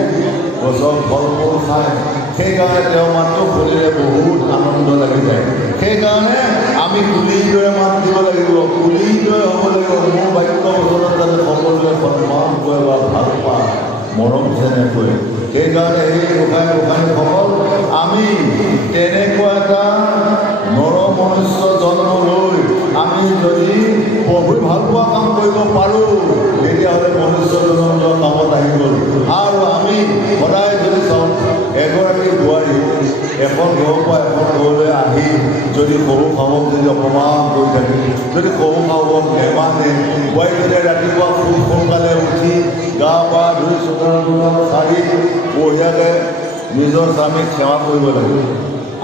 গছৰ ফল মূল খায়। সেইকাৰণে তেওঁ মাত মাতটো শুনিলে বহুত আনন্দ লাগি যায় সেইকাৰণে আমি কুলিৰ দৰে মাত দিব লাগিব কুলিৰ দৰে হ'ব লাগিব মোৰ বাক্য বচনত যাতে সকলোৱে সন্মান কৰে বা ভাল পায় মৰম চেনেহ কৰে সেইকাৰণে সেই গোসাঁনীসকল আমি তেনেকুৱা এটা নৰ মনুষ্য জন্ম লৈ আমি যদি প্ৰভুই ভাল পোৱা কাম কৰিব পাৰোঁ তেতিয়াহ'লে মনুষ্য জন্ম কামত আহি গ'ল আৰু আমি সদায় যদি চাওঁ এগৰাকী বোৱাৰী এখন ঘৰৰ পৰা এখন ঘৰলৈ আহি যদি সৰু শাহুক যদি অপমান কৰি থাকে যদি সৰু শাহুক নেমানে বোৱাৰীজনীয়ে ৰাতিপুৱা খুব সোনকালে উঠি গা পা ধুই চোতাল সাৰি বঢ়িয়াকৈ নিজৰ স্বামীক সেৱা কৰিব লাগে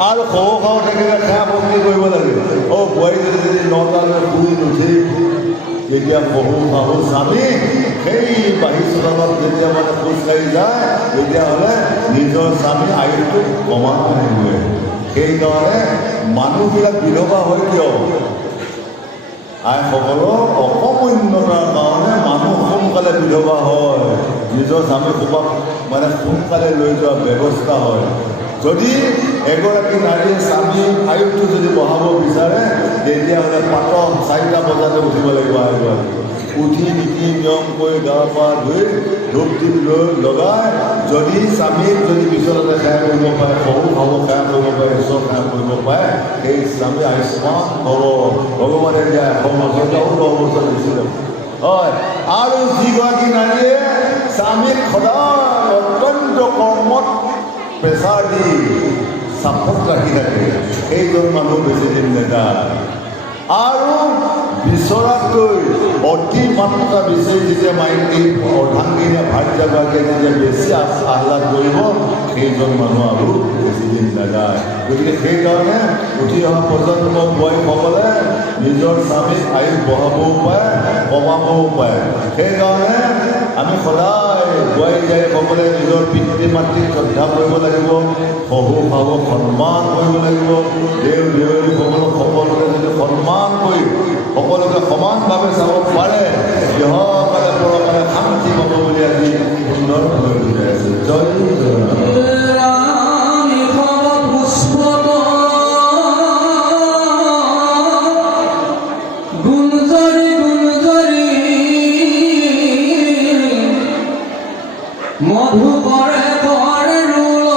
আৰু সৰু শাহু থাকিলে সেৱা ভক্তি কৰিব লাগে বোৱাৰীজনী যদি নটালৈ শুই নুঠি তেতিয়া সৰু শাহু স্বামী সেই বাঢ়ি চোতালত যেতিয়া মানে খোজকাঢ়ি যায় তেতিয়াহ'লে নিজৰ স্বামী আয়ুটো কমাই গৈ সেইকাৰণে মানুহবিলাক বিধৱা হয় কিয় আইসকলৰ অকমন্যতাৰ কাৰণে মানুহ সোনকালে বিধৱা হয় নিজৰ স্বামী সোপাক মানে সোনকালে লৈ যোৱা ব্যৱস্থা হয় যদি এগৰাকী নাৰীয়ে স্বামী আয়ুটো যদি বঢ়াব বিচাৰে তেতিয়াহ'লে প্ৰাতঃ 4টা বজাতে উঠিব লাগিব এগৰাকী উঠি নীতি নিয়ম কৰি গা পা ধুই ধূপ দীপ লগাই যদি স্বামীক যদি বিচনাতে সেৱা কৰিব পাৰে সৰু শাহুক সেৱা কৰিব পাৰে ঈশ্বৰ সেৱা কৰিব পাৰে সেই স্বামী আয়ুষ্মান হ'ব ভগৱানে দিয়া 100 বছৰ 10 বছৰ দিছিলে হয় আৰু যিগৰাকী নাৰীয়ে স্বামীক সদায় অত্যন্ত কৰ্মত প্ৰেছাৰ দি চাপত ৰাখি থাকে সেইজন মানুহ বেছি দিন নেযায় আৰু বিচৰাতকৈ অতি মাত্ৰা বিচাৰি যেতিয়া মাইকী অৰ্ধাংগিনী ভাৰ্যাগৰাকীয়ে যেতিয়া বেছি আহ্লাদ কৰিব সেইজন মানুহ আৰু বেছি দিন নাযায় গতিকে সেইকাৰণে উঠি অহা প্ৰজন্মৰ বোৱাৰীসকলে নিজৰ স্বামীক আয়ুস বঢ়াবও পাৰে কমাবও পাৰে সেইকাৰণে আমি সদায় বোৱাৰী জীয়াৰীসকলে নিজৰ পিতৃ মাতৃক শ্ৰদ্ধা কৰিব লাগিব শহু শাহুক সন্মান কৰিব লাগিব দেউ দেউৰীসকলক সকলোকে যদি সন্মান কৰি সকলোকে সমানভাৱে চাব পাৰে ইহকালে পৰকালে শান্তি পাব বুলি আজি সুন্দৰভাৱে বুজাই আছে জয় রামী খব পুষ্পত গুঞ্জরি গুঞ্জরি মধু করে করে রুল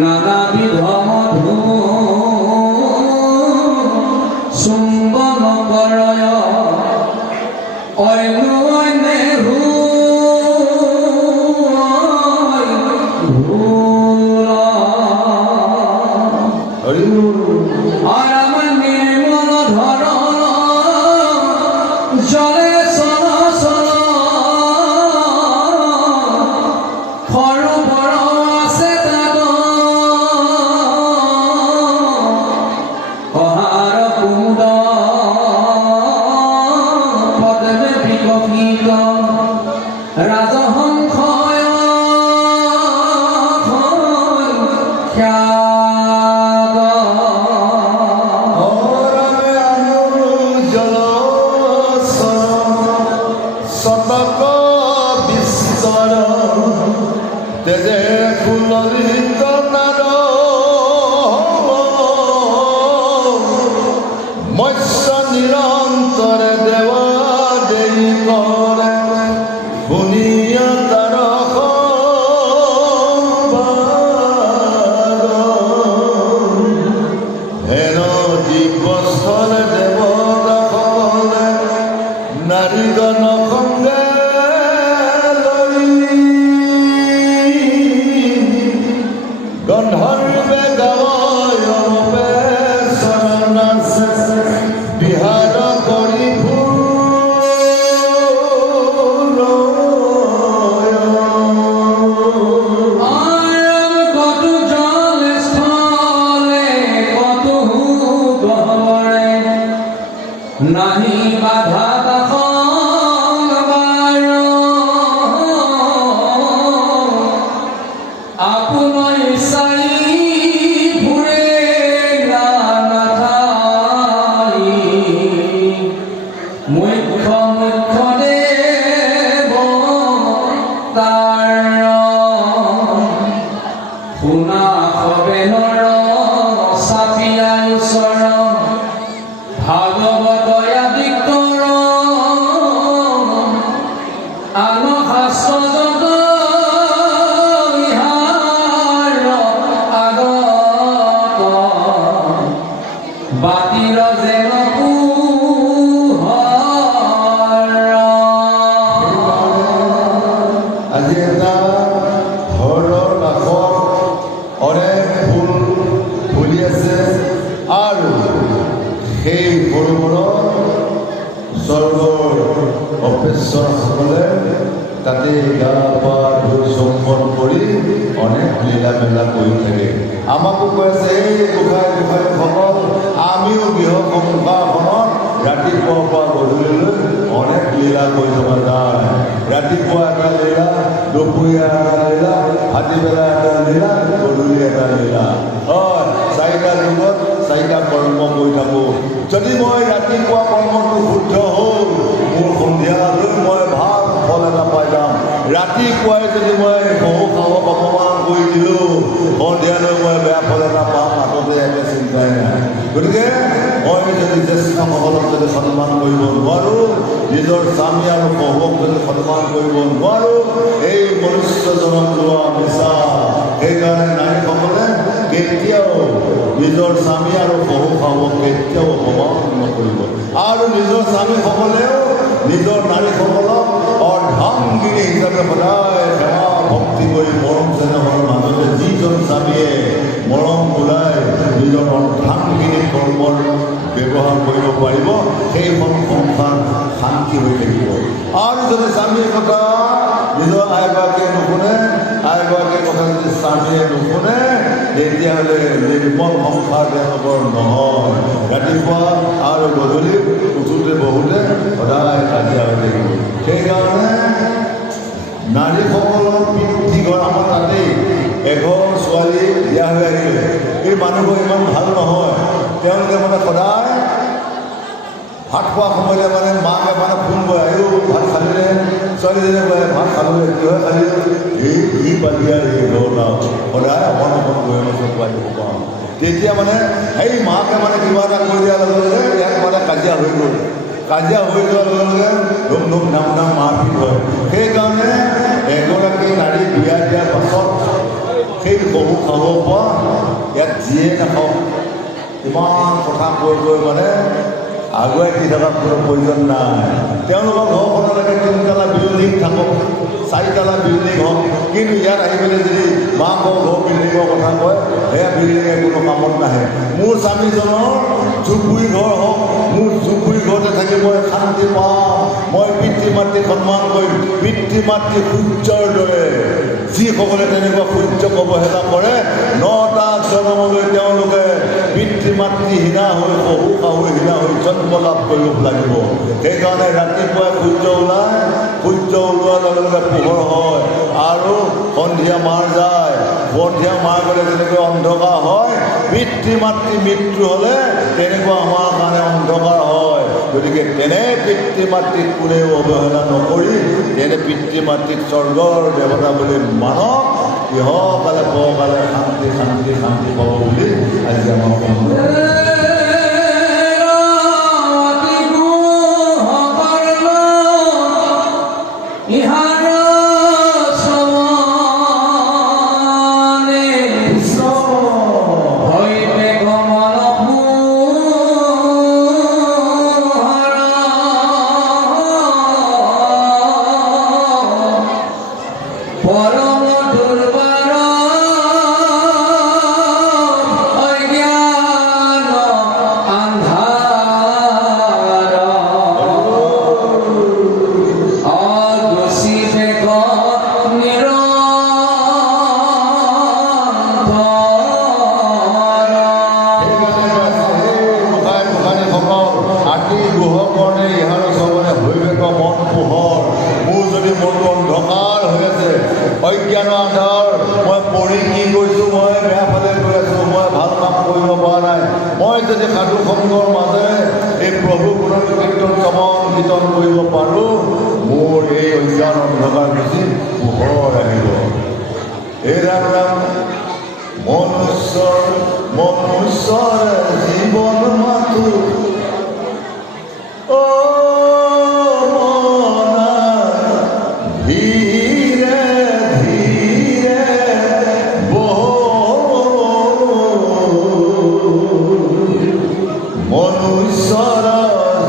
নানাবিধ মধু চুম্বন করয় অন্য অন্যে আর আমার নির্মল ধরণ জলে সল সল সৰু বৰ আছে তাত অহাৰ কুমুদ পদ্মে বিকশিত ৰাজহংসয় খ্যাত শতক বিস্তৰ তেজে কুললিত নাদ মৎস্য নিৰন্তৰে দেৱা দেই কৰে শুনিয়া তাৰ হেন দিব্যস্থলে দেৱতাসকলে নাৰীগণ সঙ্গে লৈ গন্ধ শুনা হবে নৰ চাপিয়াৰ ওচৰ ভাগৱত আদিকৰ আন শাস্ত্ৰ জগ ইহাৰ আগত বাতিৰ যেন আজি এটা ঘৰৰ কাষত অনেক ফুল ফুলি আছে আৰু সেই ফুলবোৰত স্বৰ্গৰ অপেশ্বৰসকলে তাতে গা পা ধুই চম্পন কৰি অনেক লীলা মেলা কৰি থাকে। আমাকো কৈ আছে এই গোসাঁই গোসাঁইসকল আমিও গৃহ সংসাৰখনত ৰাতিপুৱাৰ পৰা গধূলিলৈ অনেক লীলা কৰি থকা যায়। ৰাতিপুৱা এটা লীলা, দুপৰীয়া এটা লীলা, ভাটিবেলা এটা লীলা, গধূলি এটা লীলা। হয়, চাৰিটা যুগত চাৰিটা কৰ্ম কৰি থাকোঁ। যদি মই ৰাতিপুৱা কৰ্মটো শুদ্ধ হ'ল, মোৰ সন্ধিয়ালৈ মই ভাল ফল এটা পাই যাম। ৰাতিপুৱাই যদি মই বহু খাব অপমান কৰি দিলোঁ, সন্ধিয়ালৈ মই বেয়া ফল এটা পাম, হাততে একো চিন্তাই নাই। গতিকে মই যদি জ্যেষ্ঠসকলক যদি সন্মান কৰিব নোৱাৰোঁ, নিজৰ স্বামী আৰু শহুৰক যদি সন্মান কৰিব নোৱাৰোঁ, এই মনুষ্যজনক লোৱা মিছা। সেইকাৰণে নাৰীসকলে কেতিয়াও নিজৰ স্বামী আৰু শহু শাহুক কেতিয়াও অপমান নকৰিব। আৰু নিজৰ স্বামীসকলেও নিজৰ নাৰীসকলক অৰ্ধাংগিনী হিচাপে সদায় সেৱা ভক্তি কৰি মৰম চেনেহৰ মাজতে যিজন স্বামীয়ে মৰম ওলাই নিজৰ অৰ্ধাংগিনী কৰ্মৰ ব্যৱহাৰ কৰিব পাৰিব, সেইখন সংসাৰ শান্তি হৈ থাকিব। আৰু যদি স্বামীৰ কথা নিজৰ আইগৰাকীয়ে নুশুনে, আইগৰাকীৰ কথা যদি স্বামীয়ে নুশুনে, তেতিয়াহ'লে নিৰ্মল সংসাৰ তেওঁলোকৰ নহয়। ৰাতিপুৱা আৰু গধূলি উঠোতে বহুতে সদায় কাজিয়া হৈ থাকিব। সেইকাৰণে নাৰীসকলৰ পিতৃঘৰ আমাৰ তাতেই এঘৰ ছোৱালী বিয়া হৈ আহিলে। এই মানুহবোৰ ইমান ভাল নহয়। তেওঁলোকে মানে সদায় ভাত খোৱা সময়তে মানে মাকে মানে ফোন কৰে, আয়ো ভাত খালিনে? ছোৱালীজনীয়ে কয় ভাত খালোঁ, কিয় খালি? এই পালিয়া এই ঘৰত সদায় অকণ অকণ গৈ মাছৰ খুৱাই দিব পাৰোঁ। তেতিয়া মানে সেই মাকে মানে কিবা এটা কৰি দিয়াৰ লগে লগে ইয়াক মানে কাজিয়া হৈ গ'ল। কাজিয়া হৈ যোৱাৰ লগে লগে ধুম ধুম ধাম ধাম মাৰপিট হয়। সেইকাৰণে এগৰাকী নাৰী বিয়া দিয়াৰ পাছত সেই শহু খাব পৰা ইয়াত যিয়ে নাখাওক ইমান কথা কৈ কৈ মানে আগুৱাই দি থকাৰ কোনো প্ৰয়োজন নাই। তেওঁলোকৰ ঘৰখনলৈকে 3তলা বিল্ডিং থাকক, 4তলা বিল্ডিং হওক, কিন্তু ইয়াত আহি পেলাই যদি মাকৰ ঘৰ বিল্ডিঙৰ কথা কয়, সেয়া বিল্ডিঙে কোনো কামত নাহে। মোৰ স্বামীজনৰ জুপুৰি ঘৰ হওক, মোৰ জুপুৰি ঘৰতে থাকি মই শান্তি পাম, মই পিতৃ মাতৃক সন্মান কৰিম। পিতৃ মাতৃ সূৰ্যৰ দৰে, যিসকলে তেনেকুৱা সূৰ্যক অৱহেলা কৰে, 9টা জন্মলৈ তেওঁলোকে পিতৃ মাতৃ হীনা হৈ শহু শাহু হীনা হৈ জন্ম লাভ কৰিব লাগিব। সেইকাৰণে ৰাতিপুৱাই সূৰ্য ওলায়, সূৰ্য ওলোৱাৰ লগে লগে পোহৰ হয় আৰু সন্ধিয়া মাৰ যায়। সন্ধিয়া মাৰ গ'লে যেনেকৈ অন্ধকাৰ হয়, পিতৃ মাতৃ মৃত্যু হ'লে তেনেকুৱা আমাৰ কাৰণে অন্ধকাৰ হয়। গতিকে তেনে পিতৃ মাতৃক কোনেও অৱহেলা নকৰি তেনে পিতৃ মাতৃক স্বৰ্গৰ দেৱতা বুলি মানক, ইহকালে পৰকালে শান্তি শান্তি শান্তি পাব বুলি আজি আমাৰ অজ্ঞানৰ আন্ধাৰ, মই পঢ়ি কি কৰিছোঁ, মই বেয়া ফালে গৈ আছোঁ, মই ভাল কাম কৰিব পৰা নাই। মই যদি সাধু সংগৰ মাজেৰে এই প্ৰভু গুণৰ কীৰ্তন শ্ৰৱণ কীৰ্তন কৰিব পাৰোঁ, মোৰ এই অজ্ঞান অন্ধকাৰ গুচি পোহৰ আহিব। এই ৰাম ৰাম মনুষ্যৰ জীৱন মাথো অ মনা ধীৰে ধীৰে মনুষ্যৰ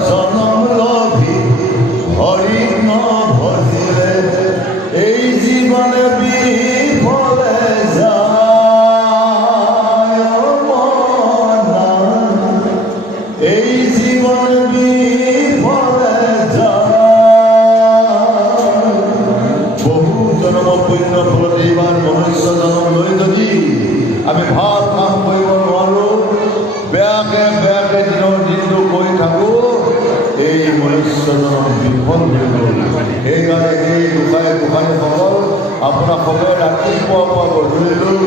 জনম লভি হৰি নভজিলে এই জীৱন বিফলে যায় মনা এই জীৱন বিফলে যায় বহু জনম পুণ্য ফলত এইবাৰ মনুষ্য জনম লৈ যদি আমি ভাল কাম কৰিব নোৱাৰোঁ বেয়াকে বেয়াকে দিনটো কৰি থাকোঁ এই মনুষ্য জনম বিফল হৈ গ'ল সেইকাৰণে এই গোসাঁনীসকল আপোনাক সকলোৱে ৰাতিপুৱাৰ পৰা গধূলিলৈ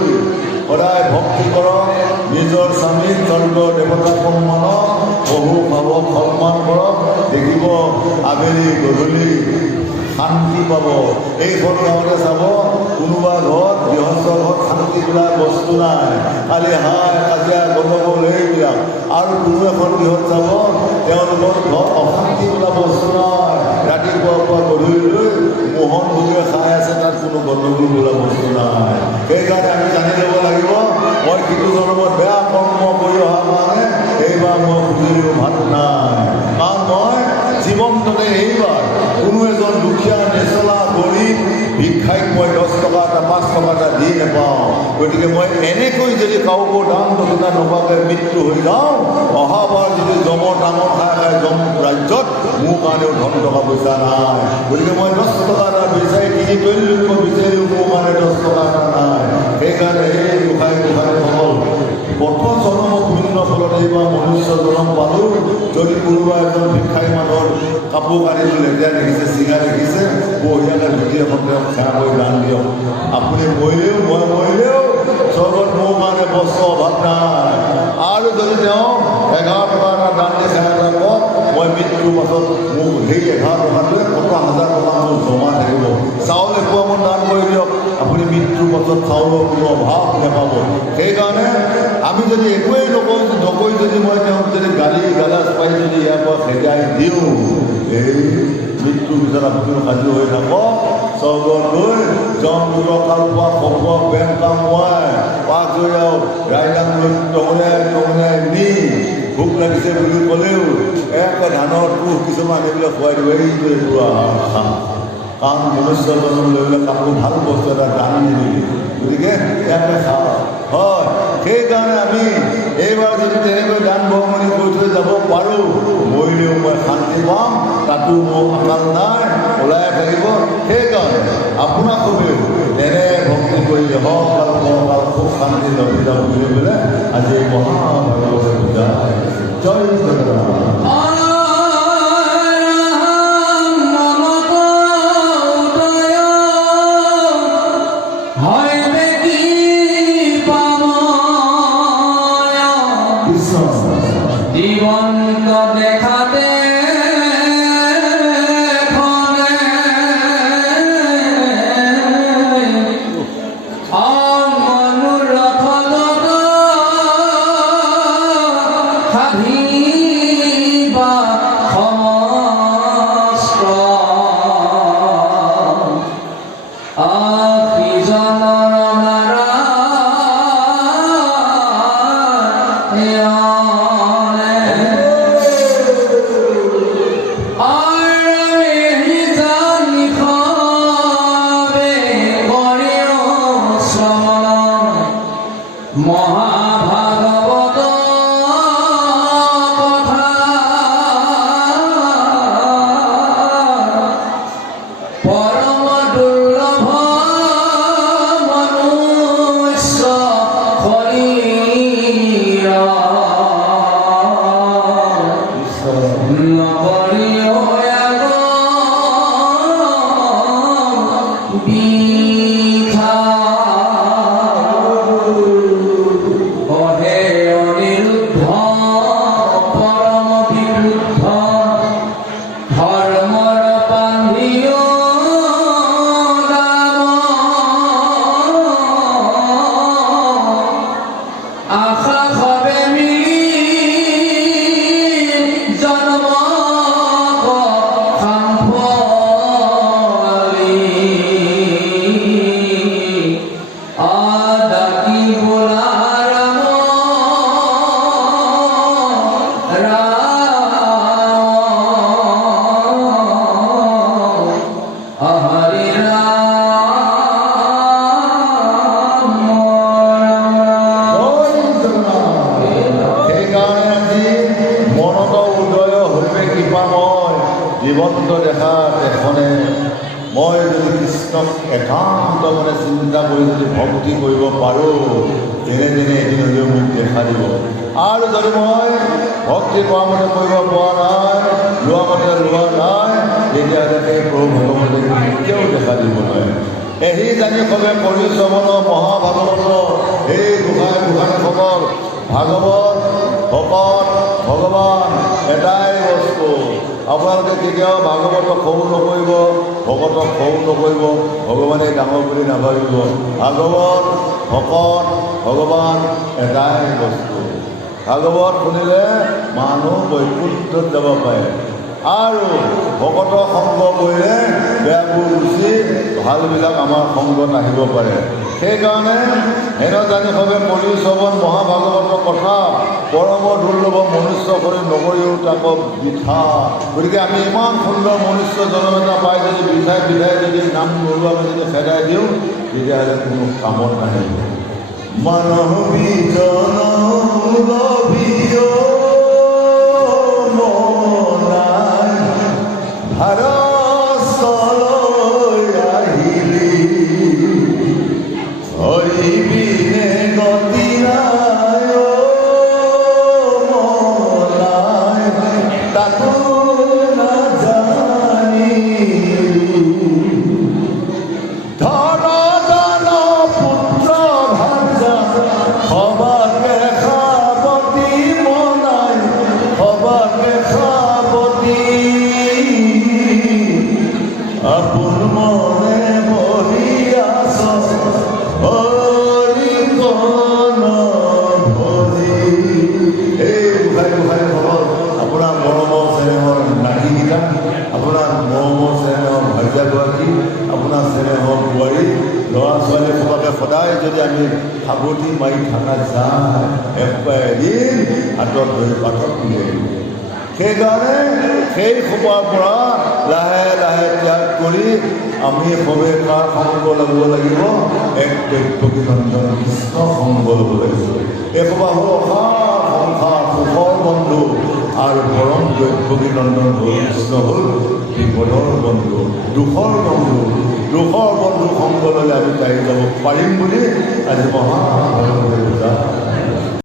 সদায় ভক্তি কৰক নিজৰ স্বামীক স্বৰ্গৰ দেৱতা সন্মানক বহু ভাৱক সন্মান কৰক দেখিব আবেলি গধূলি শান্তি পাব এইখন গাঁৱতে চাব কোনোবা ঘৰত গৃহস্থ ঘৰত শান্তি বোলা বস্তু নাই খালি হাই কাজিয়া গণ্ডগোল এইবিলাক আৰু কোনো এখন গৃহত চাব তেওঁলোকৰ ঘৰত অশান্তি বোলা বস্তু নাই ৰাতিপুৱাৰ পৰা গধূলিলৈ মোহন ভোগে খাই আছে তাত কোনো গণ্ডগোল বোলা বস্তু নাই সেইকাৰণে আমি জানি ল'ব লাগিব মই সিটো জন্মত বেয়া কৰ্ম কৰি অহা কাৰণে এইবাৰ মই খুজিলেও ভাত নাই কাৰণ মই জীৱনটোতে এইবাৰ কোনো এজন দুখীয়া নেচলা গৰীব ভিক্ষাইক মই 10 টকা এটা 5 টকা এটা দি নাপাওঁ গতিকে মই এনেকৈ যদি কাৰোকো দান দক্ষিণা নোপোৱাকৈ মৃত্যু হৈ যাওঁ অহাবাৰ যদি জমৰ ডাঙৰ খাই খাই জম ৰাজ্যত মোৰ কাৰণেও ধন টকা পইচা নাই গতিকে মই 10 টকা এটা বিচাৰি কিনি তৈলিব বিচাৰিও মোৰ কাৰণে 10 টকা এটা নাই সেইকাৰণে এই গোসাঁনীসকল প্ৰথম জন্ম পুণ্য ফলত এইবাৰ মনুষ্য জন্ম পালোঁ যদি কোনোবা এজন ভিক্ষাৰী মানুহৰ কাপোৰ কানিটো লেতেৰা দেখিছে চিঙা দেখিছে বঢ়িয়াকৈ ধুতি এখন তেওঁক সেৱা কৰি দান দিয়ক আপুনি মৰিলেও মই মৰিলেও স্বৰ্গত মোৰ কাৰণে বস্ত্ৰ অভাৱ নাই আৰু যদি তেওঁ 11 টকা এটা দান দি সেৱা এটা কওক মই মৃত্যুৰ পাছত মোক সেই 11 টকাটোৱে 50,000 টকা মোৰ জমা থাকিব চাউল এপোৱামান দান কৰি দিয়ক আপুনি মৃত্যুৰ পাছত চাউলৰ কোনো অভাৱ নাপাব সেইকাৰণে আমি যদি একোৱেই নকৰি যদি মই তেওঁক যদি গালি গালাজ পাই যদি ইয়াৰ পৰা খেদাই দিওঁ এই মৃত্যুৰ পিছত আপুনি সাজু হৈ থাকক স্বৰ্গত গৈ জন্মকাল পোৱা খপোৱা বেং কামোৱাই পাক হৈ যাওক ৰাইডাং লৈ টঙনাই নি ভোক লাগিছে বুলি ক'লেও একে ধানৰ তুহ কিছুমান এইবিলাক খুৱাই দিব এইটোৱে পুৰা কাৰণ মনুষ্য জন্ম লৈ পেলাই কাকো ভাল বস্তু এটা দান নিদিলি গতিকে ইয়াকে খাওঁ হয় সেইকাৰণে আমি এইবাৰ যদি তেনেকৈ দান বৰঙণি কৰি থৈ যাব পাৰোঁ মৰিলেও মই শান্তি পাম তাতো মোৰ আকাল নাই ওলাই থাকিব সেইকাৰণে আপোনাকোৱেও তেনে ভক্তি কৰি হকাল খুব শান্তি লভি যাওঁ বুলি পেলাই আজি এই মহাভাগৱতৰ পূজা জয় জগন্নাথ জীবন্ত দেখাতে মহাভাগবত কথা পৰম দুৰ্লভ মনুষ্য শৰীৰ নকৰিও বৃথা চিন্তা কৰি যদি ভক্তি কৰিব পাৰোঁ তেনে এদিন হ'লেও মোক দেখা দিব। আৰু যদি মই ভক্তি কৰা মতে কৰিব পৰা নাই, লোৱা মতে লোৱা নাই, তেতিয়াহ'লে সেই প্ৰভু ভগৱতে কেতিয়াও দেখা দিব নোৱাৰে। এহি জানি সবে পৰিশ্ৰমণ মহাভাগৱত এই গোসাঁইসকল ভাগৱত ভকত ভগৱান এটাই বস্তু। আপোনালোকে কেতিয়াও ভাগৱতক সৰু নকৰিব, ভকতক সৰু নকৰিব, ভগৱানে ডাঙৰ বুলি নাভাবিব। ভাগৱত ভকত ভগৱান এটাই বস্তু। ভাগৱত শুনিলে মানুহ বৈকুণ্ঠত যাব পাৰে, আৰু ভকতৰ সংগ কৰিলে বেয়াবোৰ গুচি ভালবিলাক আমাৰ সংগত আহিব পাৰে। সেইকাৰণে হেন জানি সবে পৰিশ্ৰমণ মহাভাগৱতৰ কথা পৰম দুৰ্লভ মনুষ্য কৰি নকৰিও তাক বৃথা। গতিকে আমি ইমান সুন্দৰ মনুষ্য জন্ম এটা পাই যদি বিধাই যদি নাম নোলোৱাকৈ যদি খেদাই দিওঁ তেতিয়াহ'লে কোনো কামত নাহিব। মানৱী জনমূলভিয় মনাই ভাৰতলৈ আহিলি, হৰিবিনে গতি নাই মনাই তাকো নাজানি। ধন জন পুত্ৰ ভাজা সবাকে সাৱতী মনাই, সবাকে সাৱতী আপোন মনে বহি আছ হৰি কণ ভৰি। এই গোসাঁই ভগৱান আপোনাৰ মৰমৰ চেনেহৰ নাতিকেইটা, আপোনাৰ মৰমৰ চেনেহৰ ভাৰ্যাগৰাকী, আপোনাৰ চেনেহৰ বোৱাৰী, ল'ৰা ছোৱালী সবাকে সদায় যদি আমি সাৱটি মাৰি থকা যায় এদিন হাতত ধৰি পাতত উলিয়াই দিব। সেইকাৰণে সেই সোপাৰ পৰা লাহে লাহে ত্যাগ কৰি আমি সবে কাৰ সংগ ল'ব লাগিব? এক দৈৱকী নন্দন কৃষ্ণ সংগ ল'ব লাগিব। এই সোপা হ'ল অসাৰ সংসাৰ সুখৰ বন্ধু, আৰু পৰম দৈৱকী নন্দন হ'ল কৃষ্ণ হ'ল বিপদৰ বন্ধু, দুখৰ বন্ধু। দুখৰ বন্ধু সংগ ল'লে আমি তাই যাব পাৰিম বুলি আজি মহাভাৰতৰ পূজা